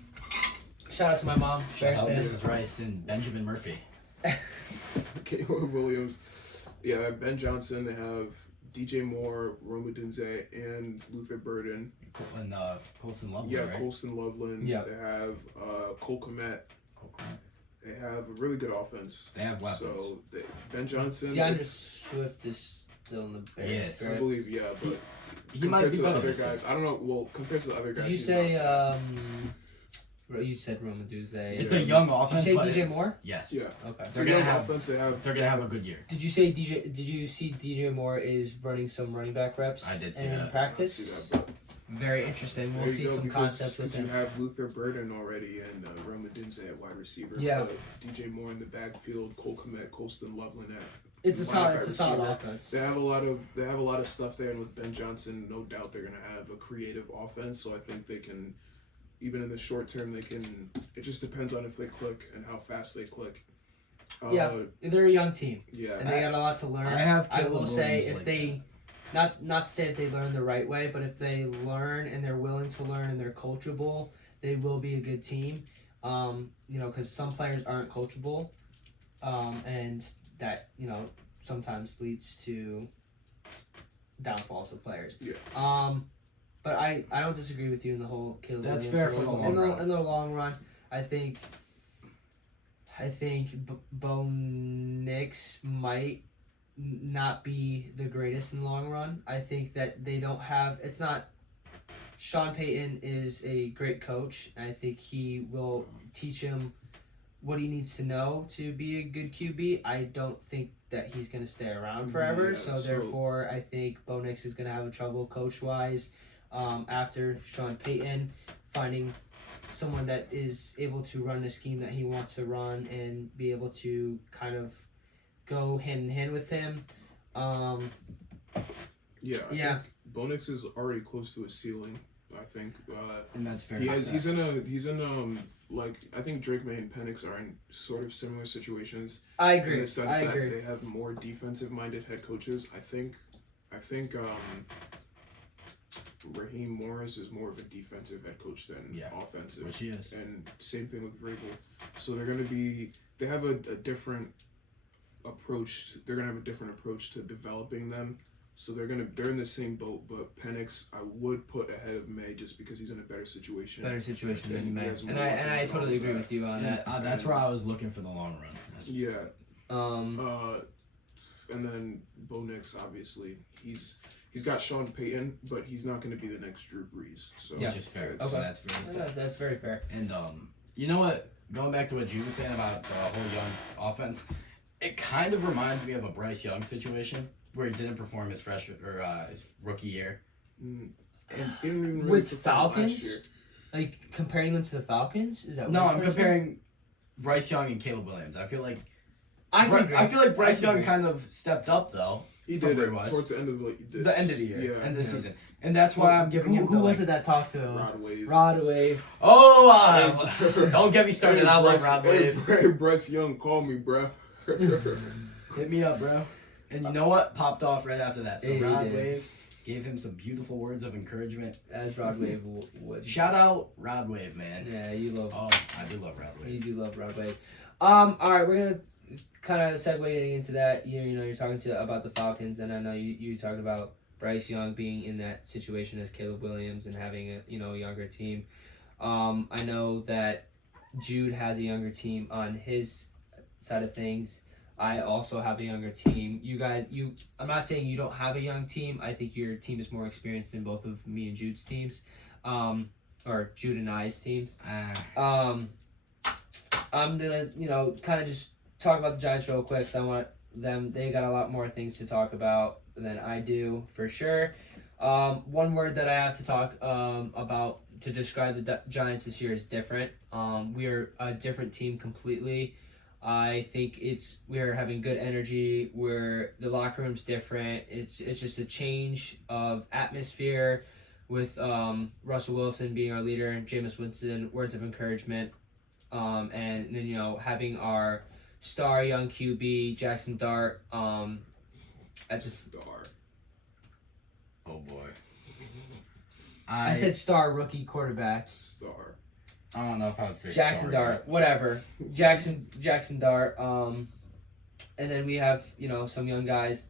shout out to my mom, Bears fan. Mrs. Rice and Benjamin Murphy. Caleb Williams. Yeah, they have Ben Johnson. They have DJ Moore, Rome Odunze, and Luther Burden. And Colson Loveland, Yeah, right? Colston Loveland. Yeah. They have Cole Kmet. They have a really good offense. They have weapons. So Ben Johnson. DeAndre Swift is still in the Bears. Yes. I believe, yeah, but He might compared be to the better other this year. guys, I don't know. Well, compared to the other guys, Did you he's say not- you said Romaduze? It's a young offense. Did you say but DJ it's- Moore? Yes. Yeah. Okay. It's They're a gonna young have- offense. They have. They're gonna have a good year. Did you say DJ? Did you see DJ Moore is running some running back reps? I did see in that. I see practice. that, but Very interesting. We'll there you see go, some because concepts with you him. have Luther Burden already and Rome Odunze at wide receiver. Yeah. DJ Moore in the backfield, Cole Kmet, Colston Loveland at. It's a solid. It's a solid receiver. offense. They have a lot of stuff there, and with Ben Johnson, no doubt they're gonna have a creative offense. So I think they can, even in the short term, they can. It just depends on if they click and how fast they click. Yeah. They're a young team, Yeah. and they got a lot to learn. I will say if they, not to say if they learn the right way, but if they learn and they're willing to learn and they're coachable, they will be a good team. Because some players aren't coachable, and that sometimes leads to downfalls of players. Yeah. But I don't disagree with you in the whole Caleb That's Williams. fair for the long run. In the long run, I think Bo Nix might not be the greatest in the long run. I think that they don't have. It's not. Sean Payton is a great coach, and I think he will teach him what he needs to know to be a good QB. I don't think that he's going to stay around forever, so therefore I think Bo Nix is going to have trouble coach-wise after Sean Payton finding someone that is able to run the scheme that he wants to run and be able to kind of go hand in hand with him. Yeah. Bo Nix is already close to a ceiling. I think. And that's fair. He's in like I think Drake May and Penix are in sort of similar situations. I agree. In the sense I that agree. they have more defensive-minded head coaches. I think Raheem Morris is more of a defensive head coach than offensive. Which he is. And same thing with Vrabel. So they have a different approach. They're gonna have a different approach to developing them. So they're in the same boat, but Penix I would put ahead of May just because he's in a better situation. Than May. And I totally agree with you on that. That's where I was looking for the long run. Yeah. Um, And then Bo Nix, obviously, he's got Sean Payton, but he's not going to be the next Drew Brees. So Yeah. Which is fair. it's- Okay. That's very sad. That's very fair. And you know what? Going back to what you were saying about the whole young offense, it kind of reminds me of a Bryce Young situation where he didn't perform his freshman or his rookie year. And he didn't even really With perform Falcons? last year. Like comparing them to the Falcons? Is that what No, you're I'm trying to say? comparing Bryce Young and Caleb Williams. I feel like I feel like Bryce Young agree. kind of stepped up though. He from did where it he was. towards the end of The end of the year, Yeah, end of the yeah. season, and that's why I'm giving him. Who was it that talked to him? Rod Wave. Rod Wave. Oh, don't get me started. Hey, I love Bryce- Rod hey, Wave. Bryce Young, call me, bruh. Hit me up, bro. And you know what? Popped off right after that. So Yeah, he Rod did. Wave gave him some beautiful words of encouragement. As Rod Wave would. Shout out Rod Wave, man. Yeah, you love. Oh, I do love Rod You Wave. do love Rod Wave. All right, we're gonna kind of segue into that. You're talking about the Falcons, and I know you talked about Bryce Young being in that situation as Caleb Williams and having a younger team. I know that Jude has a younger team on his side of things. I also have a younger team. I'm not saying you don't have a young team. I think your team is more experienced than both of me and Jude's teams, or Jude and I's teams. I'm gonna kind of just talk about the Giants real quick. 'Cause I want them. They got a lot more things to talk about than I do for sure. One word that I have to talk about to describe the Giants this year is different. We are a different team completely. I think we're having good energy. The locker room's different. It's just a change of atmosphere with Russell Wilson being our leader and Jameis Winston, words of encouragement. And then, having our star young QB, Jackson Dart, at the Star. Oh boy. I said star rookie quarterback. Star. I don't know if I would say Jackson star Dart, whatever. Jackson Dart. And then we have, some young guys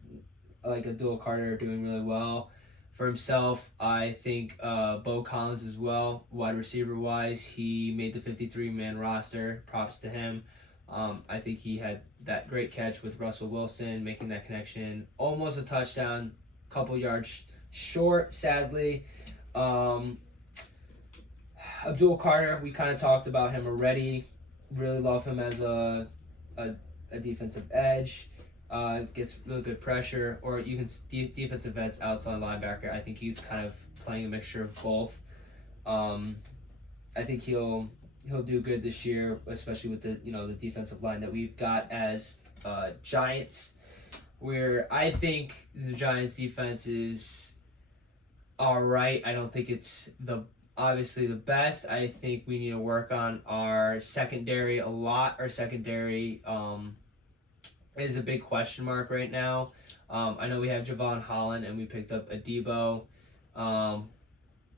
like Abdul Carter doing really well for himself. I think Bo Collins as well, wide receiver wise, he made the 53-man roster. Props to him. I think he had that great catch with Russell Wilson, making that connection. Almost a touchdown, couple yards short, sadly. Abdul Carter, we kind of talked about him already. Really love him as a defensive edge. Gets really good pressure, or you can defensive ends, outside linebacker. I think he's kind of playing a mixture of both. I think he'll do good this year, especially with the defensive line that we've got as Giants. Where I think the Giants defense is all right. I don't think it's obviously the best. I think we need to work on our secondary a lot. Our secondary is a big question mark right now. I know we have Javon Holland and we picked up Adebo,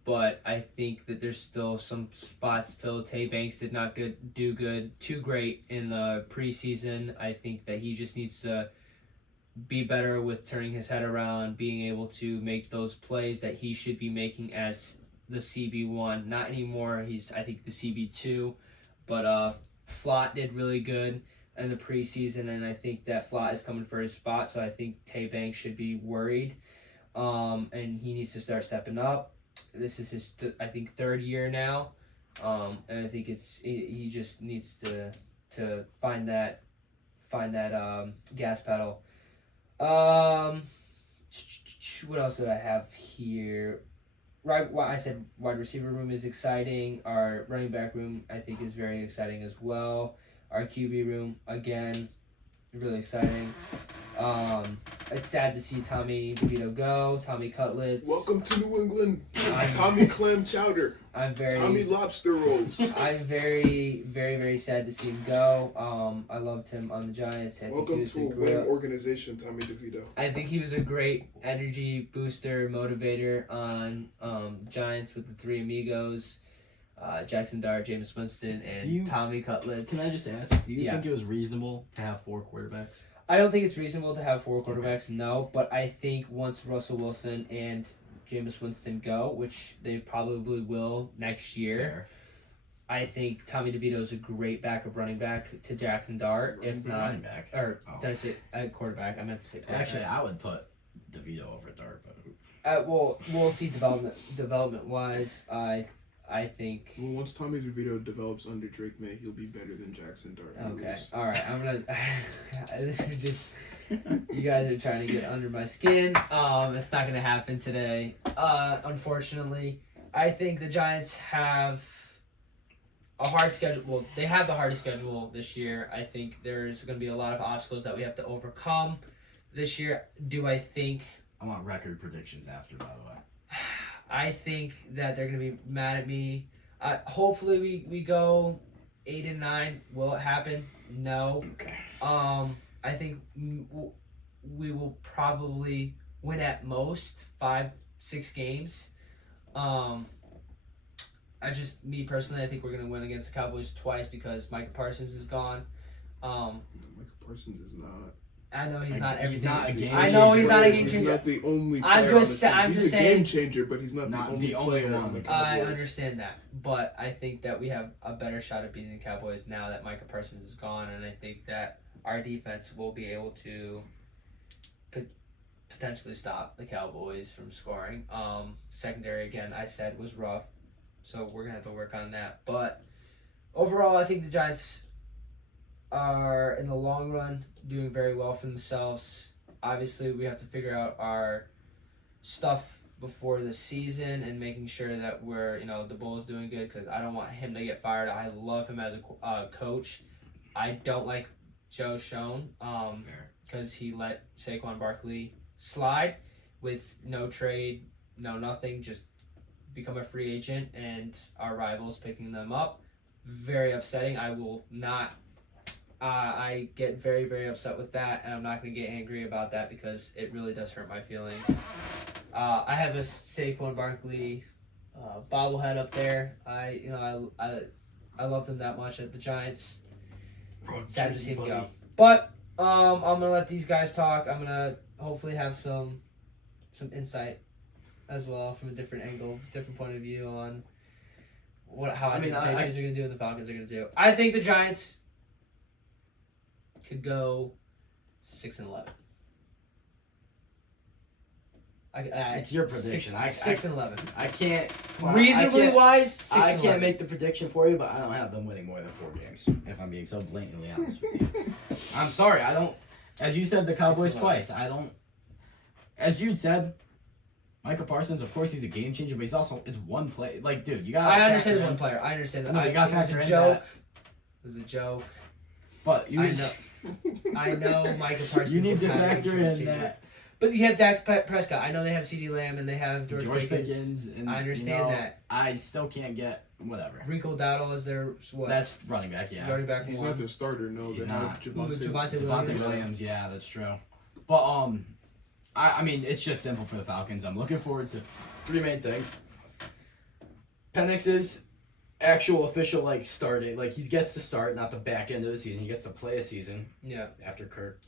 but I think that there's still some spots filled. Tay Banks did not do too great in the preseason. I think that he just needs to be better with turning his head around, being able to make those plays that he should be making as the CB1. Not anymore. He's, I think, the CB2. But Flott did really good in the preseason, and I think that Flott is coming for his spot, so I think Tay Banks should be worried. And he needs to start stepping up. This is his, I think, third year now. And I think he just needs to find that gas pedal. What else did I have here? Right, I said wide receiver room is exciting. Our running back room, I think, is very exciting as well. Our QB room, again, really exciting. It's sad to see Tommy DeVito go. Tommy Cutlets. Welcome to New England. Tommy Clam Chowder. Tommy Lobster Rolls. I'm very, very, very sad to see him go. I loved him on the Giants. Welcome to a winning organization, Tommy DeVito. I think he was a great energy booster, motivator on Giants with the three amigos. Jackson Dart, Jameis Winston, and Tommy Cutlets. Can I just ask, do you think it was reasonable to have 4 quarterbacks? I don't think it's reasonable to have 4 quarterbacks, no. But I think once Russell Wilson and Jameis Winston go, which they probably will next year, Fair. I think Tommy DeVito is a great backup running back to Jackson Dart. If not, running back. Or did I say quarterback? I meant to say quarterback. Actually, I would put DeVito over Dart, but well, we'll see development wise. I think. Well, once Tommy DeVito develops under Drake May, he'll be better than Jackson Dart. Okay, all right. I'm gonna just. You guys are trying to get under my skin. It's not gonna happen today. Unfortunately, I think the Giants have a hard schedule. Well, they have the hardest schedule this year. I think there's gonna be a lot of obstacles that we have to overcome this year. Do I think? I want record predictions after, by the way. I think that they're gonna be mad at me. Hopefully we go 8-9. Will it happen? No. Okay. I think we will probably win at most 5-6 games. Me personally, I think we're gonna win against the Cowboys twice because Micah Parsons is gone. Micah Parsons is not. I know he's not everything. He's not a game changer. I know he's not a game changer. He's not the only player I'm just saying. He's a game changer, but he's not the only player one. on the Cowboys. I understand that, but I think that we have a better shot at beating the Cowboys now that Micah Parsons is gone, and I think that our defense will be able to potentially stop the Cowboys from scoring. Secondary, again, I said was rough, so we're gonna have to work on that. But overall, I think the Giants are, in the long run, doing very well for themselves. Obviously, we have to figure out our stuff before the season and making sure that the Bulls doing good, because I don't want him to get fired. I love him as a coach. I don't like Joe Schoen, because he let Saquon Barkley slide with no trade, no nothing, just become a free agent, and our rivals picking them up. Very upsetting. I will not. I get very, very upset with that, and I'm not going to get angry about that because it really does hurt my feelings. I have a Saquon Barkley bobblehead up there. I loved him that much at the Giants. Sad to see him go. But I'm gonna let these guys talk. I'm gonna hopefully have some insight as well from a different angle, different point of view on how I think the Patriots are gonna do and the Falcons are gonna do. I think the Giants could go 6-11. It's your prediction. 6-11. I can't. Reasonably wise, 6-11. I can't make the prediction for you, but I don't have them winning more than 4 games. If I'm being so blatantly honest with you, I'm sorry. I don't. As you said, the Cowboys 6-11. twice. I don't. As Jude said, Micah Parsons. Of course, he's a game changer, but it's one play. Like, dude, you got. I understand it's one player. I understand that. No, you got to factor in that. It was a joke. But you. I know Micah Parsons. You need to is not a factor game in changer. that. But you have Dak Prescott. I know they have CeeDee Lamb and they have George Pickens. And, I understand that. I still can't get whatever. Rico Dowdle is their what? That's running back, yeah. Running back. He's one. not the starter, no. He's They not. have Javonte Javonte Williams, yeah, that's true. But I mean, it's just simple for the Falcons. I'm looking forward to 3 main things. Penix's actual official start date. He gets to start, not the back end of the season. He gets to play a season. Yeah. After Kirk,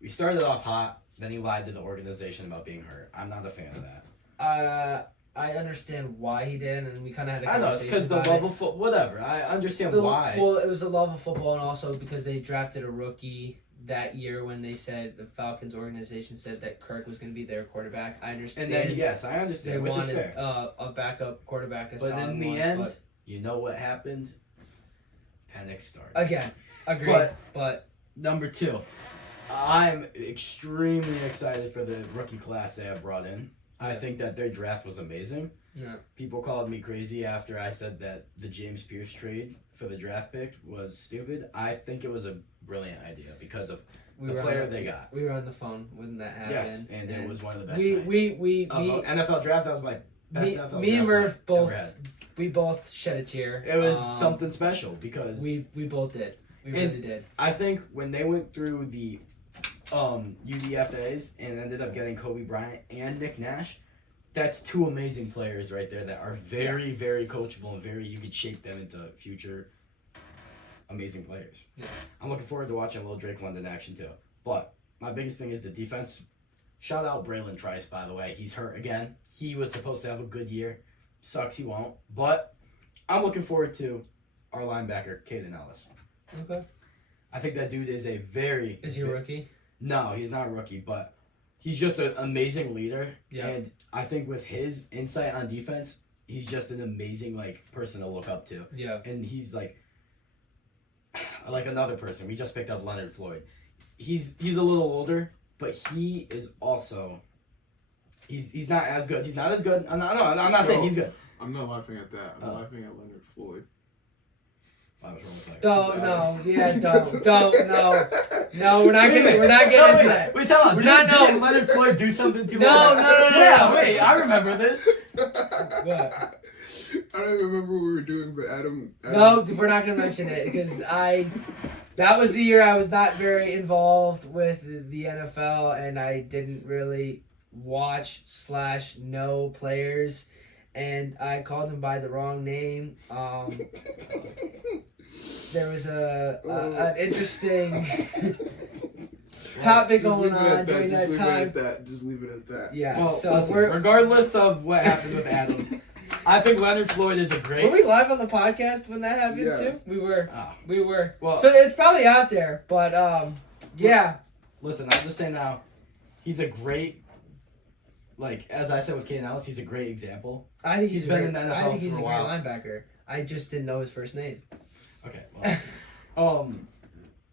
we started off hot. Then he lied to the organization about being hurt. I'm not a fan of that. I understand why he did, and we kind of had a I know, it's because the love of football. Whatever. I understand why. Well, it was the love of football, and also because they drafted a rookie that year when they said the Falcons organization said that Kirk was going to be their quarterback. I understand. And then, yes, I understand, which is fair. A backup quarterback. But in the end, you know what happened? Penix started. Again, agreed. But number 2. I'm extremely excited for the rookie class they have brought in. I think that their draft was amazing. Yeah. People called me crazy after I said that the James Pierce trade for the draft pick was stupid. I think it was a brilliant idea because of the player they got. We were on the phone when that happened. Yes, and it was one of the best NFL draft. That was my best NFL draft. Me and Murph both. Ever had. We both shed a tear. It was something special because we both did. We really did. I think when they went through the UDFAs and ended up getting Kobe Bryant and Nick Nash, that's 2 amazing players right there that are very, very coachable and you could shape them into future amazing players. Yeah. I'm looking forward to watching Lil Drake London action too. But my biggest thing is the defense. Shout out Braylon Trice, by the way. He's hurt again. He was supposed to have a good year. Sucks he won't. But I'm looking forward to our linebacker, Caden Ellis. Okay. I think that dude is a very... Is he a rookie? No, he's not a rookie, but he's just an amazing leader. Yeah. And I think with his insight on defense, he's just an amazing person to look up to. Yeah. And he's like another person. We just picked up Leonard Floyd. He's a little older, but he is also he's not as good. He's not as good. I'm not saying he's good. I'm not laughing at that. I'm laughing at Leonard Floyd. Why was wrong with that? Don't, no, we're not getting into that. Wait, tell me. Did Leonard Floyd do something to him? No. Yeah, wait, I remember this. What? I don't even remember what we were doing, but Adam No, we're not gonna mention it because that was the year I was not very involved with the NFL and I didn't really watch / know players. And I called him by the wrong name. There was an interesting topic going on during that time. Just leave it at that. Yeah. Well, so listen, regardless of what happened with Adam, I think Leonard Floyd is a great. Were we live on the podcast when that happened too? We were. Oh. We were. Well, so it's probably out there, but yeah. Listen, I'm just saying now, he's a great. As I said with Caden Ellis, he's a great example. I think he's been in the NFL I think he's for a a great while. linebacker. I just didn't know his first name. Okay. Well,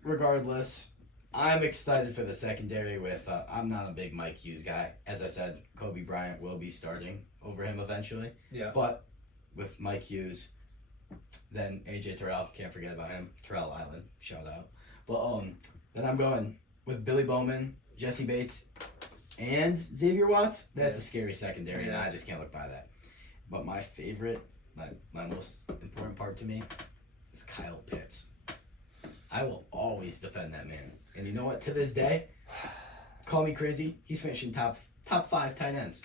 regardless, I'm excited for the secondary with. I'm not a big Mike Hughes guy. As I said, Kobe Bryant will be starting over him eventually. Yeah. But with Mike Hughes, then AJ Terrell, can't forget about him. Terrell Island, shout out. But then I'm going with Billy Bowman, Jesse Bates, and Xavier Watts. That's a scary secondary, and I just can't look by that. But my favorite, my most important part to me is Kyle Pitts. I will always defend that man. And you know what? To this day, call me crazy, he's finishing top 5 tight ends.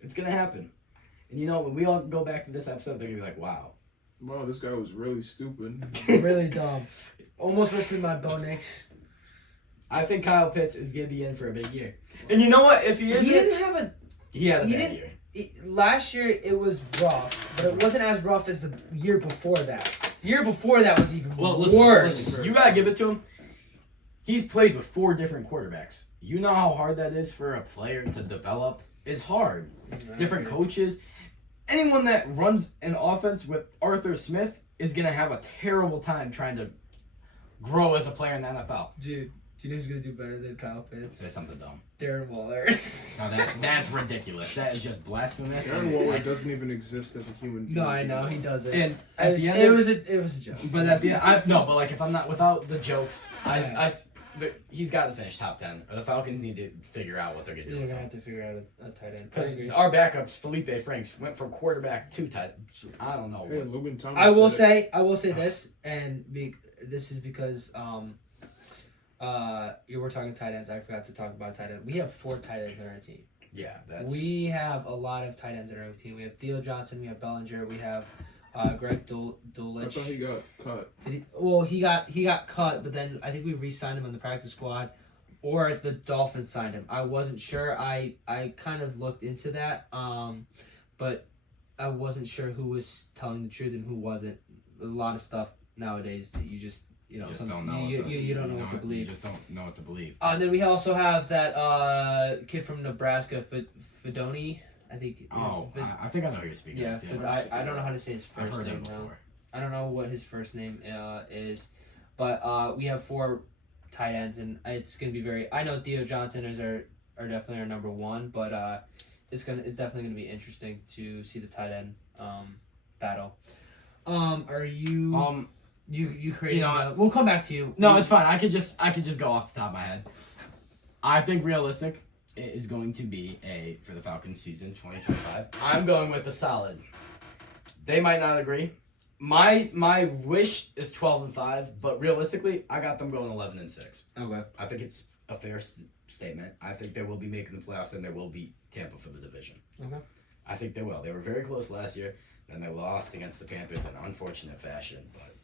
It's going to happen. And you know, when we all go back to this episode, they're going to be like, wow, this guy was really stupid. Really dumb. Almost missed me my Bo Nix. I think Kyle Pitts is going to be in for a big year. And you know what? If he is, he didn't have a. He had a bad year. Last year it was rough, but it wasn't as rough as the year before that. The year before that was even worse. Listen, you gotta give it to him. He's played with 4 different quarterbacks. You know how hard that is for a player to develop. It's hard. Different coaches. Anyone that runs an offense with Arthur Smith is gonna have a terrible time trying to grow as a player in the NFL. Dude, do you know who's gonna do better than Kyle Pitts? Say something dumb. Darren Waller. No, that's ridiculous. That is just blasphemous. Darren Waller doesn't even exist as a human being. No, I know he doesn't. And at the end, it was a joke. But at the end, but like if I'm not without the jokes, he's got to finish top 10. Or the Falcons need to figure out what they're gonna do. They're gonna have to figure out a tight end. Because our backups, Felipe Franks, went from quarterback to tight. I don't know. Hey, Logan Thomas. I will say this, and this is because you were talking tight ends. I forgot to talk about tight end. We have 4 tight ends on our team. Yeah, we have a lot of tight ends on our team. We have Theo Johnson. We have Bellinger. We have Greg Dulcich. I thought he got cut. He got cut, but then I think we re-signed him on the practice squad, or the Dolphins signed him. I wasn't sure. I kind of looked into that, but I wasn't sure who was telling the truth and who wasn't. There's a lot of stuff nowadays that you just. You don't know what to believe. You just don't know what to believe. And then we also have that kid from Nebraska, Fedoni. I think. I think I know who you're speaking of. Yeah, I don't know how to say his first I've heard name. him before. I don't know what his first name is, but we have 4 tight ends, and it's gonna be very. I know Theo Johnson are definitely our number 1, but it's definitely gonna be interesting to see the tight end battle. Are you? You created. We'll come back to you. No, it's fine. I could just go off the top of my head. I think realistic is going to be for the Falcons season 2025. I'm going with a solid. They might not agree. My wish is 12-5, but realistically, I got them going 11-6. Okay. I think it's a fair statement. I think they will be making the playoffs, and they will beat Tampa for the division. Okay. I think they will. They were very close last year. Then they lost against the Panthers in unfortunate fashion, but.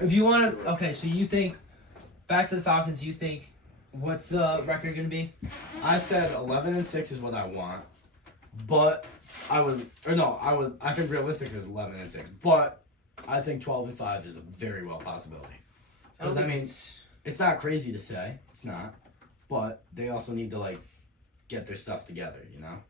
If you want to, okay, so you think back to the Falcons? You think what's the record going to be? I said 11-6 is what I want, but I think realistic is 11-6, but I think 12-5 is a very well possibility. Because I mean, it's not crazy to say, it's not, but they also need to get their stuff together, you know.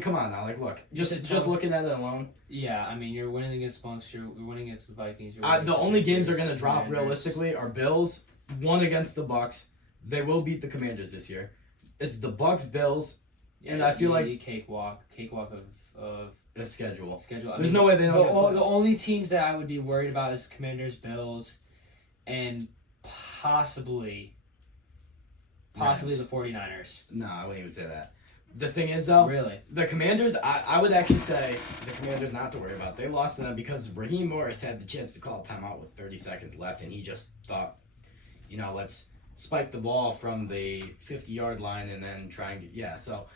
Come on now. Look. Just looking at it alone. Yeah, I mean, you're winning against Bucks. You're winning against the Vikings. The only games they're gonna drop realistically are Bills. 1 against the Bucks. They will beat the Commanders this year. It's the Bucks, Bills, and I feel like cakewalk of a schedule. There's no way they don't. The only teams that I would be worried about is Commanders, Bills, and possibly the 49ers. No, I wouldn't even say that. The thing is, though, really, the Commanders, I would actually say the Commanders not to worry about. They lost to them because Raheem Morris had the chance to call a timeout with 30 seconds left, and he just thought, let's spike the ball from the 50-yard line and then try and get, so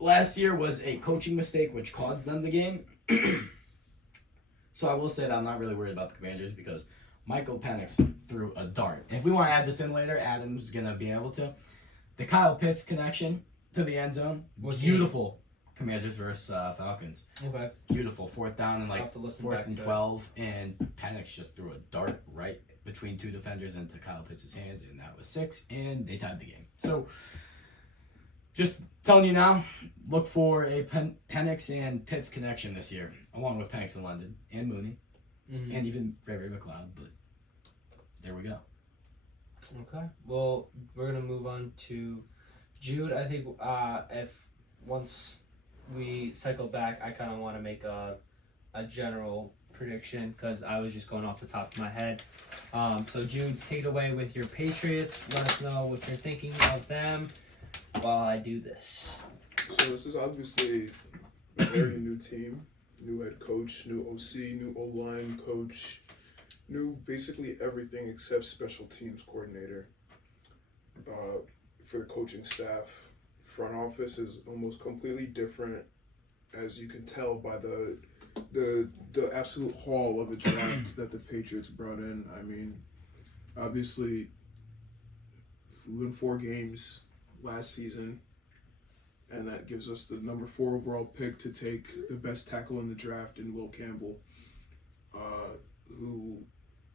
last year was a coaching mistake which caused them the game. So I will say that I'm not really worried about the Commanders because Michael Penix threw a dart. And if we want to add this in later, Adam's going to be able to. The Kyle Pitts connection to the end zone. Beautiful. Commanders versus Falcons. Okay. Beautiful. 4th down and 4th and 12. And Penix just threw a dart right between 2 defenders into Kyle Pitts' hands. And that was 6. And they tied the game. So, just telling you now, look for a Penix and Pitts connection this year. Along with Penix and London. And Mooney. Mm-hmm. And even Ray McLeod. But there we go. Okay. Well, we're going to move on to Jude. I think if once we cycle back, I kind of want to make a general prediction because I was just going off the top of my head. So Jude, take it away with your Patriots. Let us know what you're thinking of them while I do this. So this is obviously a very new team, new head coach, new OC, new O-line coach, new basically everything except special teams coordinator. For the coaching staff, front office is almost completely different, as you can tell by the absolute haul of a draft that the Patriots brought in. I mean, obviously, we won 4 games last season, and that gives us the number 4 overall pick to take the best tackle in the draft in Will Campbell, who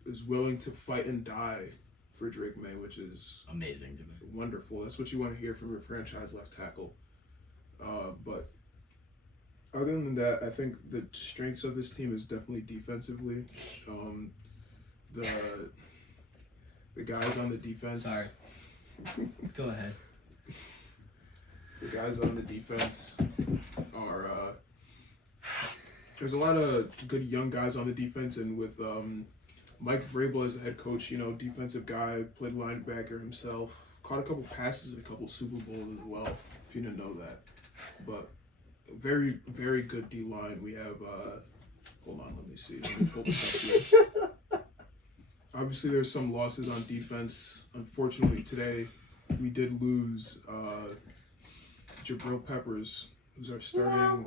is willing to fight and die for Drake May, which is amazing to me. Wonderful. That's what you want to hear from your franchise left tackle. But other than that, I think the strengths of this team is definitely defensively. The guys on the defense. Sorry. Go ahead. The guys on the defense are. There's a lot of good young guys on the defense, and with Mike Vrabel as a head coach, defensive guy, played linebacker himself, caught a couple passes in a couple Super Bowls as well, if you didn't know that. But very, very good D-line. We have, hold on, let me see. Let me pull this up here. Obviously, there's some losses on defense. Unfortunately, today, we did lose Jabril Peppers, who's our starting.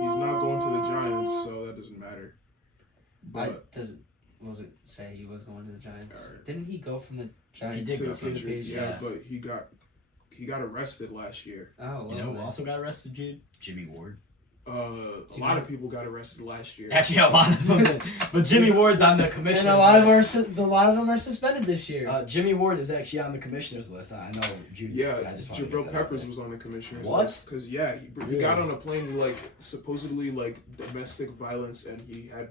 He's not going to the Giants, so that doesn't matter. But was it say he was going to the Giants? Right. Didn't he go from the Giants He did to go the from the Patriots? yeah, but he got arrested last year. Oh, You know who also got arrested, Jude? Jimmy Ward. A lot of people got arrested last year. Actually, a lot of them. But Jimmy Ward's on the commissioner's And a list. lot of them are suspended this year. Jimmy Ward is actually on the commissioner's list. I know, Jude. Yeah, I just wanted to Jabril get that Peppers out was on the commissioner's What? list. Because, he got on a plane with, supposedly, domestic violence, and he had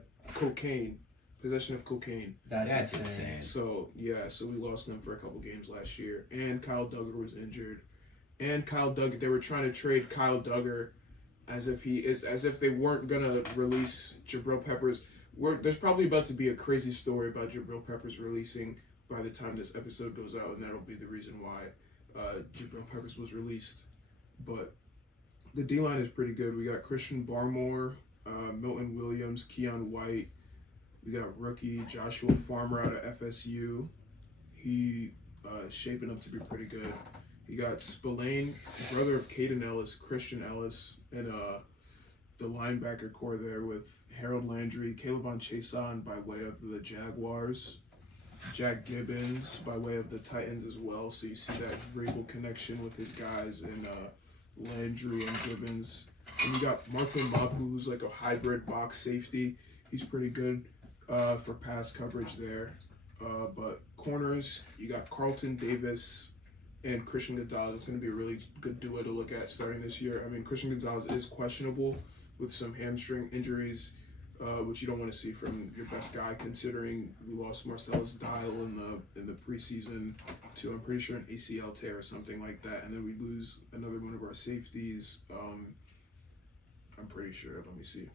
possession of cocaine. That's insane. So we lost him for a couple games last year. And Kyle Duggar was injured. And they were trying to trade Kyle Duggar as if they weren't gonna release Jabril Peppers. There's probably about to be a crazy story about Jabril Peppers releasing by the time this episode goes out, and that'll be the reason why Jabril Peppers was released. But the D-line is pretty good. We got Christian Barmore, Milton Williams, Keon White. We got rookie Joshua Farmer out of FSU. He shaping up to be pretty good. You got Spillane, brother of Caden Ellis, Christian Ellis, and the linebacker core there with Harold Landry, Caleb Chason by way of the Jaguars, Jack Gibbons by way of the Titans as well. So you see that Vrabel connection with his guys and Landry and Gibbons. And you got Martin Mapu, who's like a hybrid box safety. He's pretty good for pass coverage there. But corners, you got Carlton Davis and Christian Gonzalez. It's going to be a really good duo to look at starting this year. I mean, Christian Gonzalez is questionable with some hamstring injuries, which you don't want to see from your best guy, considering we lost Marcellus Dial in the preseason to, I'm pretty sure, an ACL tear or something like that, and then we lose another one of our safeties. I'm pretty sure. Let me see.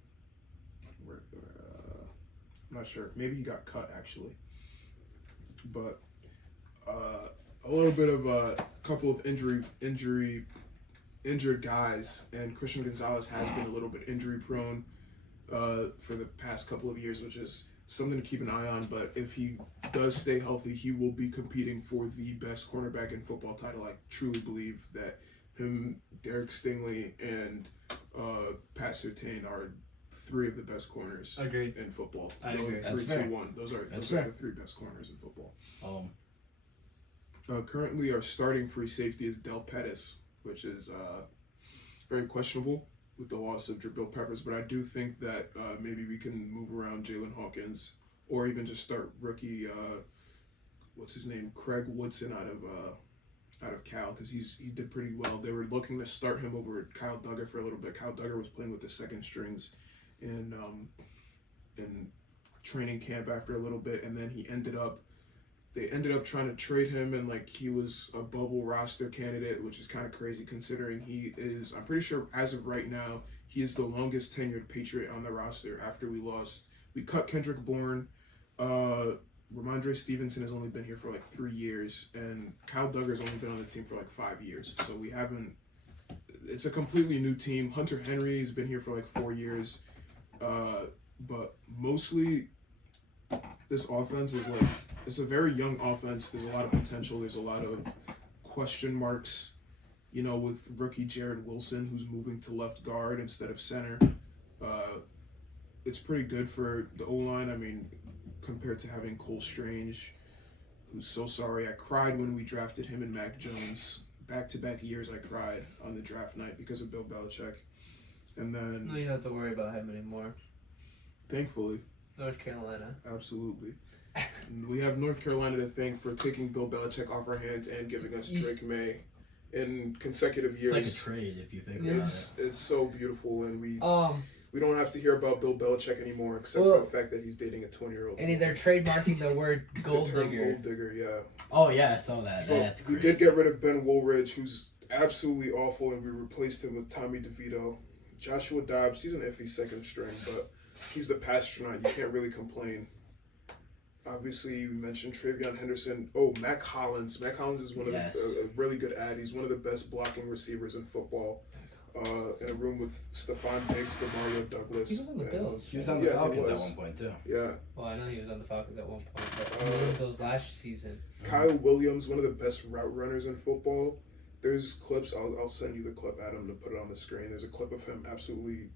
I'm not sure. Maybe he got cut actually, but. A little bit of a couple of injured guys, and Christian Gonzalez has been a little bit injury prone for the past couple of years, which is something to keep an eye on. But if he does stay healthy, he will be competing for the best cornerback in football title. I truly believe that him, Derek Stingley, and Pat Surtain are 3 of the best corners in football. I agree. 3-2-1. Those are the 3 best corners in football. Currently, our starting free safety is Del Pettis, which is very questionable with the loss of Jabril Peppers. But I do think that maybe we can move around Jalen Hawkins, or even just start rookie, Craig Woodson out of Cal, because he did pretty well. They were looking to start him over Kyle Duggar for a little bit. Kyle Duggar was playing with the second strings in training camp after a little bit, and then they ended up trying to trade him, and he was a bubble roster candidate, which is kind of crazy considering he is, I'm pretty sure as of right now, he is the longest tenured Patriot on the roster after we cut Kendrick Bourne. Ramondre Stevenson has only been here for like 3 years, and Kyle Duggar's only been on the team for like 5 years. So it's a completely new team. Hunter Henry has been here for like 4 years. But mostly this offense is like, it's a very young offense. There's a lot of potential. There's a lot of question marks, with rookie Jared Wilson, who's moving to left guard instead of center. It's pretty good for the O-line. I mean, compared to having Cole Strange, who's so sorry. I cried when we drafted him and Mac Jones. Back-to-back years I cried on the draft night because of Bill Belichick. And then... No, you don't have to worry about him anymore. Thankfully. North Carolina. Absolutely. We have North Carolina to thank for taking Bill Belichick off our hands and giving us Drake May in consecutive years. It's like a trade if you think about it. It's so beautiful, and we don't have to hear about Bill Belichick anymore, except for the fact that he's dating a 20-year-old. And they're trademarking the word gold digger. Gold digger, yeah. Oh yeah, I saw that. That's we crazy. did get rid of Ben Woolridge, who's absolutely awful, and we replaced him with Tommy DeVito. Joshua Dobbs, he's an iffy second string, but he's the pastronaut. You can't really complain. Obviously, we mentioned Travion Henderson. Oh, Mac Hollins. Mac Hollins is one of a really good ad. He's one of the best blocking receivers in football. In a room with Stephon Diggs, DeMario Douglas. He was on the Bills. He was on the Falcons at one point, too. Yeah. Well, I know he was on the Falcons at one point, but he was on the Bills last season. Kyle Williams, one of the best route runners in football. There's clips. I'll send you the clip, Adam, to put it on the screen. There's a clip of him absolutely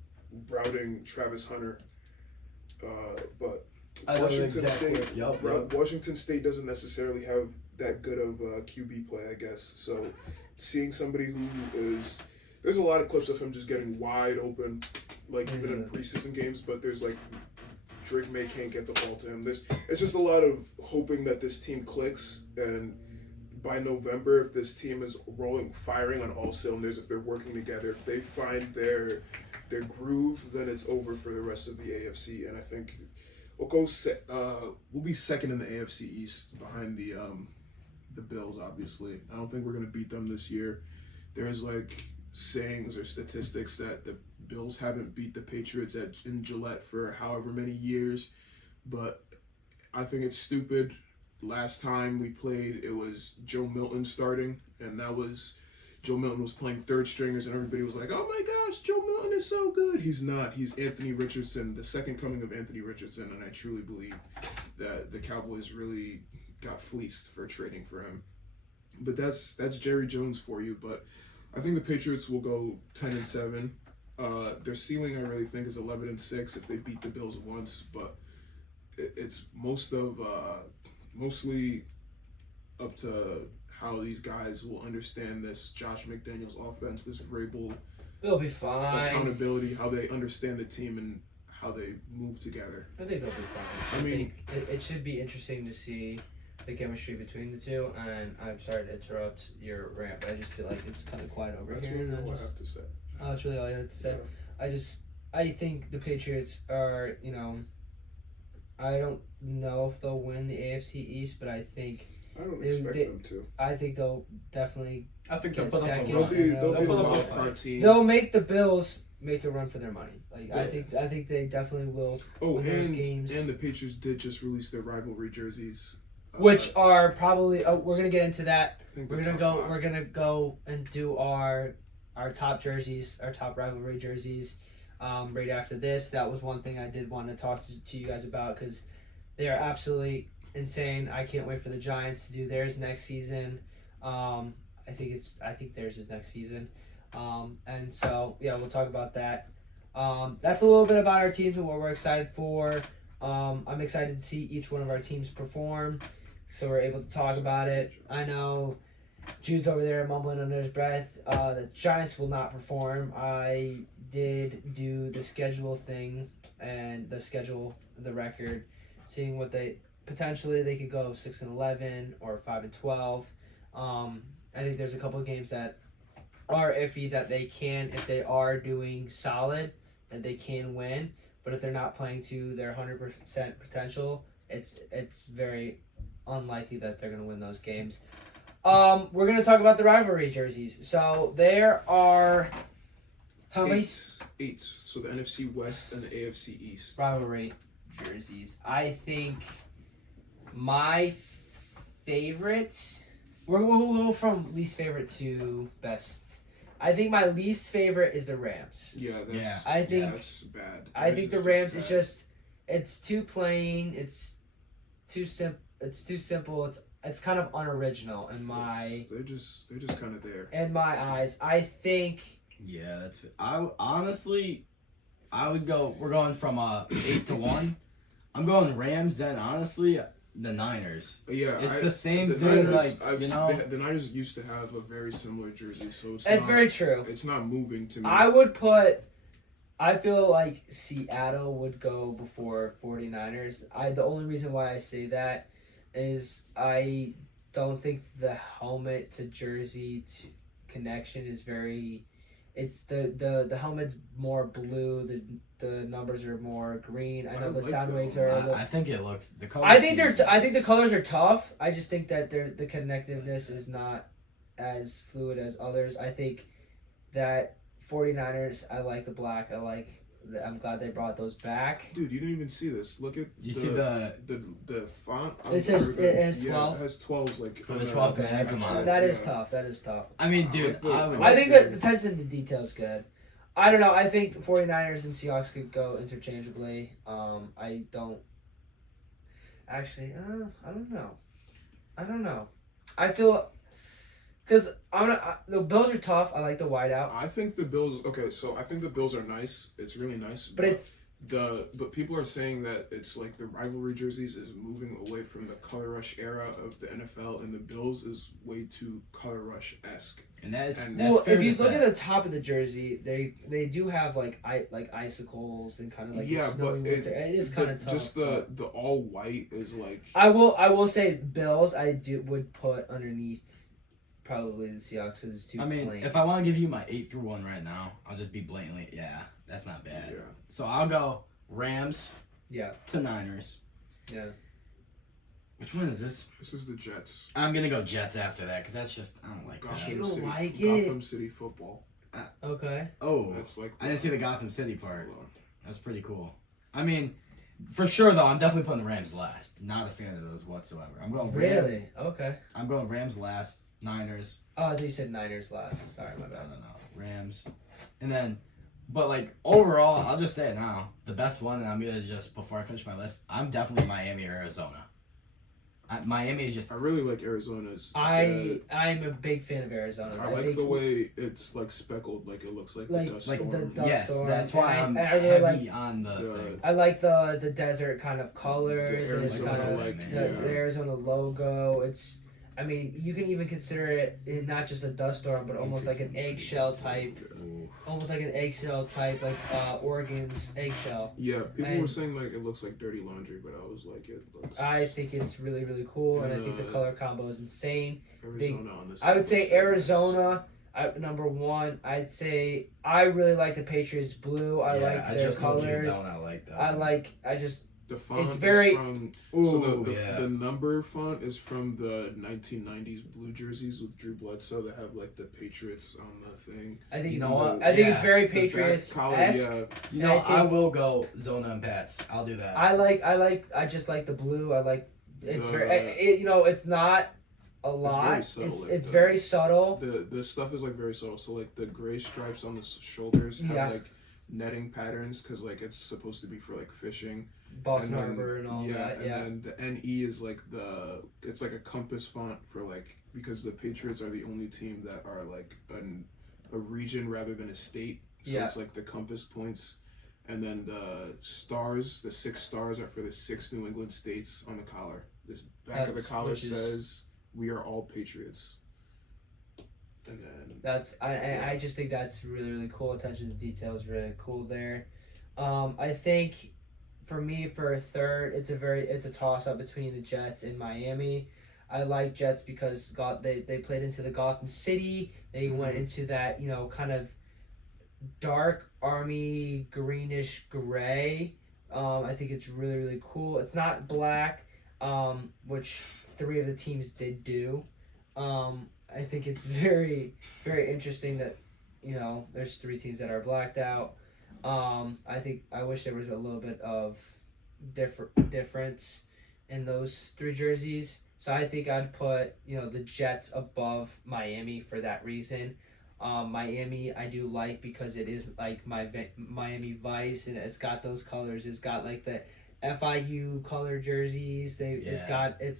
routing Travis Hunter. But Washington State doesn't necessarily have that good of QB play, I guess. So seeing somebody who is... There's a lot of clips of him just getting wide open, like even in preseason games, but there's like Drake May can't get the ball to him. It's just a lot of hoping that this team clicks, and by November, if this team is firing on all cylinders, if they're working together, if they find their groove, then it's over for the rest of the AFC. And I think we'll be second in the AFC East behind the Bills. Obviously, I don't think we're gonna beat them this year. There's like sayings or statistics that the Bills haven't beat the Patriots in Gillette for however many years, but I think it's stupid. Last time we played, it was Joe Milton starting, and Joe Milton was playing third stringers, and everybody was like, oh my gosh, Joe Milton is so good. He's not. He's Anthony Richardson, the second coming of Anthony Richardson, and I truly believe that the Cowboys really got fleeced for trading for him. But that's Jerry Jones for you, but I think the Patriots will go 10-7. Their ceiling, I really think, is 11-6 if they beat the Bills once. But it's mostly up to how these guys will understand this Josh McDaniels offense, this Vrabel They'll be fine. accountability, how they understand the team and how they move together. I think they'll be fine. I mean, it should be interesting to see the chemistry between the two, and I'm sorry to interrupt your rant, but I just feel like it's kind of quiet over That's here. really all I have to say. Oh, that's really all I have to say. Yeah. I think the Patriots are, I don't know if they'll win the AFC East, but I think I don't expect them to. I think they'll definitely. I think they'll get put up a second. They'll be a put up a wild fight. card team. They'll make the Bills make a run for their money. Yeah. I think they definitely will. Oh, win those games. and the Patriots did just release their rivalry jerseys, Which are probably we're gonna get into that. I think We're they're gonna top go. five. We're gonna go and do our top jerseys, our top rivalry jerseys. Right after this, that was one thing I did want to talk to you guys about because they are absolutely insane. I can't wait for the Giants to do theirs next season. I think theirs is next season. And so yeah, we'll talk about that. That's a little bit about our teams and what we're excited for. I'm excited to see each one of our teams perform, so we're able to talk about it. I know Jude's over there mumbling under his breath. The Giants will not perform. I did do the schedule thing and the record, seeing what they could go 6-11 or 5-12. I think there's a couple of games that are iffy that they can, if they are doing solid, that they can win. But if they're not playing to their 100% potential, it's very unlikely that they're going to win those games. We're going to talk about the rivalry jerseys. So there are How many? 8. So the NFC West and the AFC East. Rivalry jerseys. I think my favorites. We'll go from least favorite to best. I think my least favorite is the Rams. I think that's bad. I think the Rams is just it's too plain. It's too simple. It's too simple. It's kind of unoriginal in my. They're just kind of there. In my eyes, I think. Yeah, that's. I honestly, I would go. We're going from 8 to 1. I'm going Rams. Then honestly, the Niners. Yeah, it's the same thing. Niners, the Niners used to have a very similar jersey, so it's very true. It's not moving to me. I feel like Seattle would go before 49ers. The only reason why I say that is I don't think the helmet to jersey connection is very. It's the helmet's more blue. The numbers are more green. I know the sound waves are. I think it looks the colors. I think the colors are tough. I just think that the connectiveness is not as fluid as others. I think that 49ers. I like the black. I'm glad they brought those back. Dude, you didn't even see this. Look at you see the font. It has 12. Yeah, it has 12s like. For the 12 That is tough. That is tough. I mean, dude, I think that the attention to detail is good. I don't know. I think 49ers and Seahawks could go interchangeably. I don't. Actually, I don't know. I feel. Because the Bills are tough. I like the whiteout. I think the Bills. Okay, so I think the Bills are nice. It's really nice. But people are saying that it's like the rivalry jerseys is moving away from the color rush era of the NFL, and the Bills is way too color rush esque. And that's if you look at the top of the jersey, they do have like icicles and kind of like snowy winter. It is kind of tough. Just the all white is like. I will say Bills. Would put underneath. Probably the Seahawks is too plain. If I want to give you my 8 through 1 right now, I'll just be blatantly, that's not bad. Yeah. So I'll go Rams. Yeah. To Niners. Yeah. Which one is this? This is the Jets. I'm gonna go Jets after that because that's just I don't like that. You don't like it? Gotham City football. Okay. Oh. That's like. I didn't see the Gotham City part. That's pretty cool. I mean, for sure though, I'm definitely putting the Rams last. Not a fan of those whatsoever. I'm going really. Okay. I'm going Rams last. Niners. Oh, I thought you said Niners last. Sorry, my bad. No. Rams. And then, but like overall, I'll just say it now. The best one, and I'm gonna just, before I finish my list, I'm definitely Miami or Arizona. Miami is just. I really like Arizona's. I'm a big fan of Arizona's. I like the way it's like speckled, like it looks like the dust storm. The dust storm. That's why I'm heavy on the thing. I like the desert kind of colors and it's kind of the Arizona logo. I mean, you can even consider it not just a dust storm, but almost like an eggshell type. Almost like an eggshell type, like Oregon's eggshell. Yeah, people were saying like it looks like dirty laundry, but I was like, it looks. I think it's really, really cool, and I think the color combo is insane. Arizona on this. I would say Arizona, number one. I'd say I really like the Patriots blue. I like their colors. I like that. The font it's very. The number font is from the 1990s blue jerseys with Drew Bledsoe that have like the Patriots on the thing. I think I think it's very Patriots. I will go Zona and Pats. I'll do that. I just like the blue. I like it's it's not a lot. It's very subtle. The stuff is like very subtle. So like the gray stripes on the shoulders have like netting patterns because like it's supposed to be for like fishing. Boston Harbor and all that. Yeah. And then the NE is like it's like a compass font for like because the Patriots are the only team that are like a region rather than a state. So it's like the compass points. And then the 6 stars are for the 6 New England states on the collar. The back of the collar says we are all Patriots. And then I just think that's really, really cool. Attention to detail is really cool there. I think for me, for a third, it's a toss up between the Jets and Miami. I like Jets because they played into the Gotham City. They went into that kind of dark army greenish gray. I think it's really, really cool. It's not black, which 3 of the teams did do. I think it's very, very interesting that there's 3 teams that are blacked out. I wish there was a little bit of difference in those 3 jerseys. So I think I'd put, the Jets above Miami for that reason. Miami I do like because it is like my Miami Vice, and it's got those colors. It's got like the FIU color jerseys. It's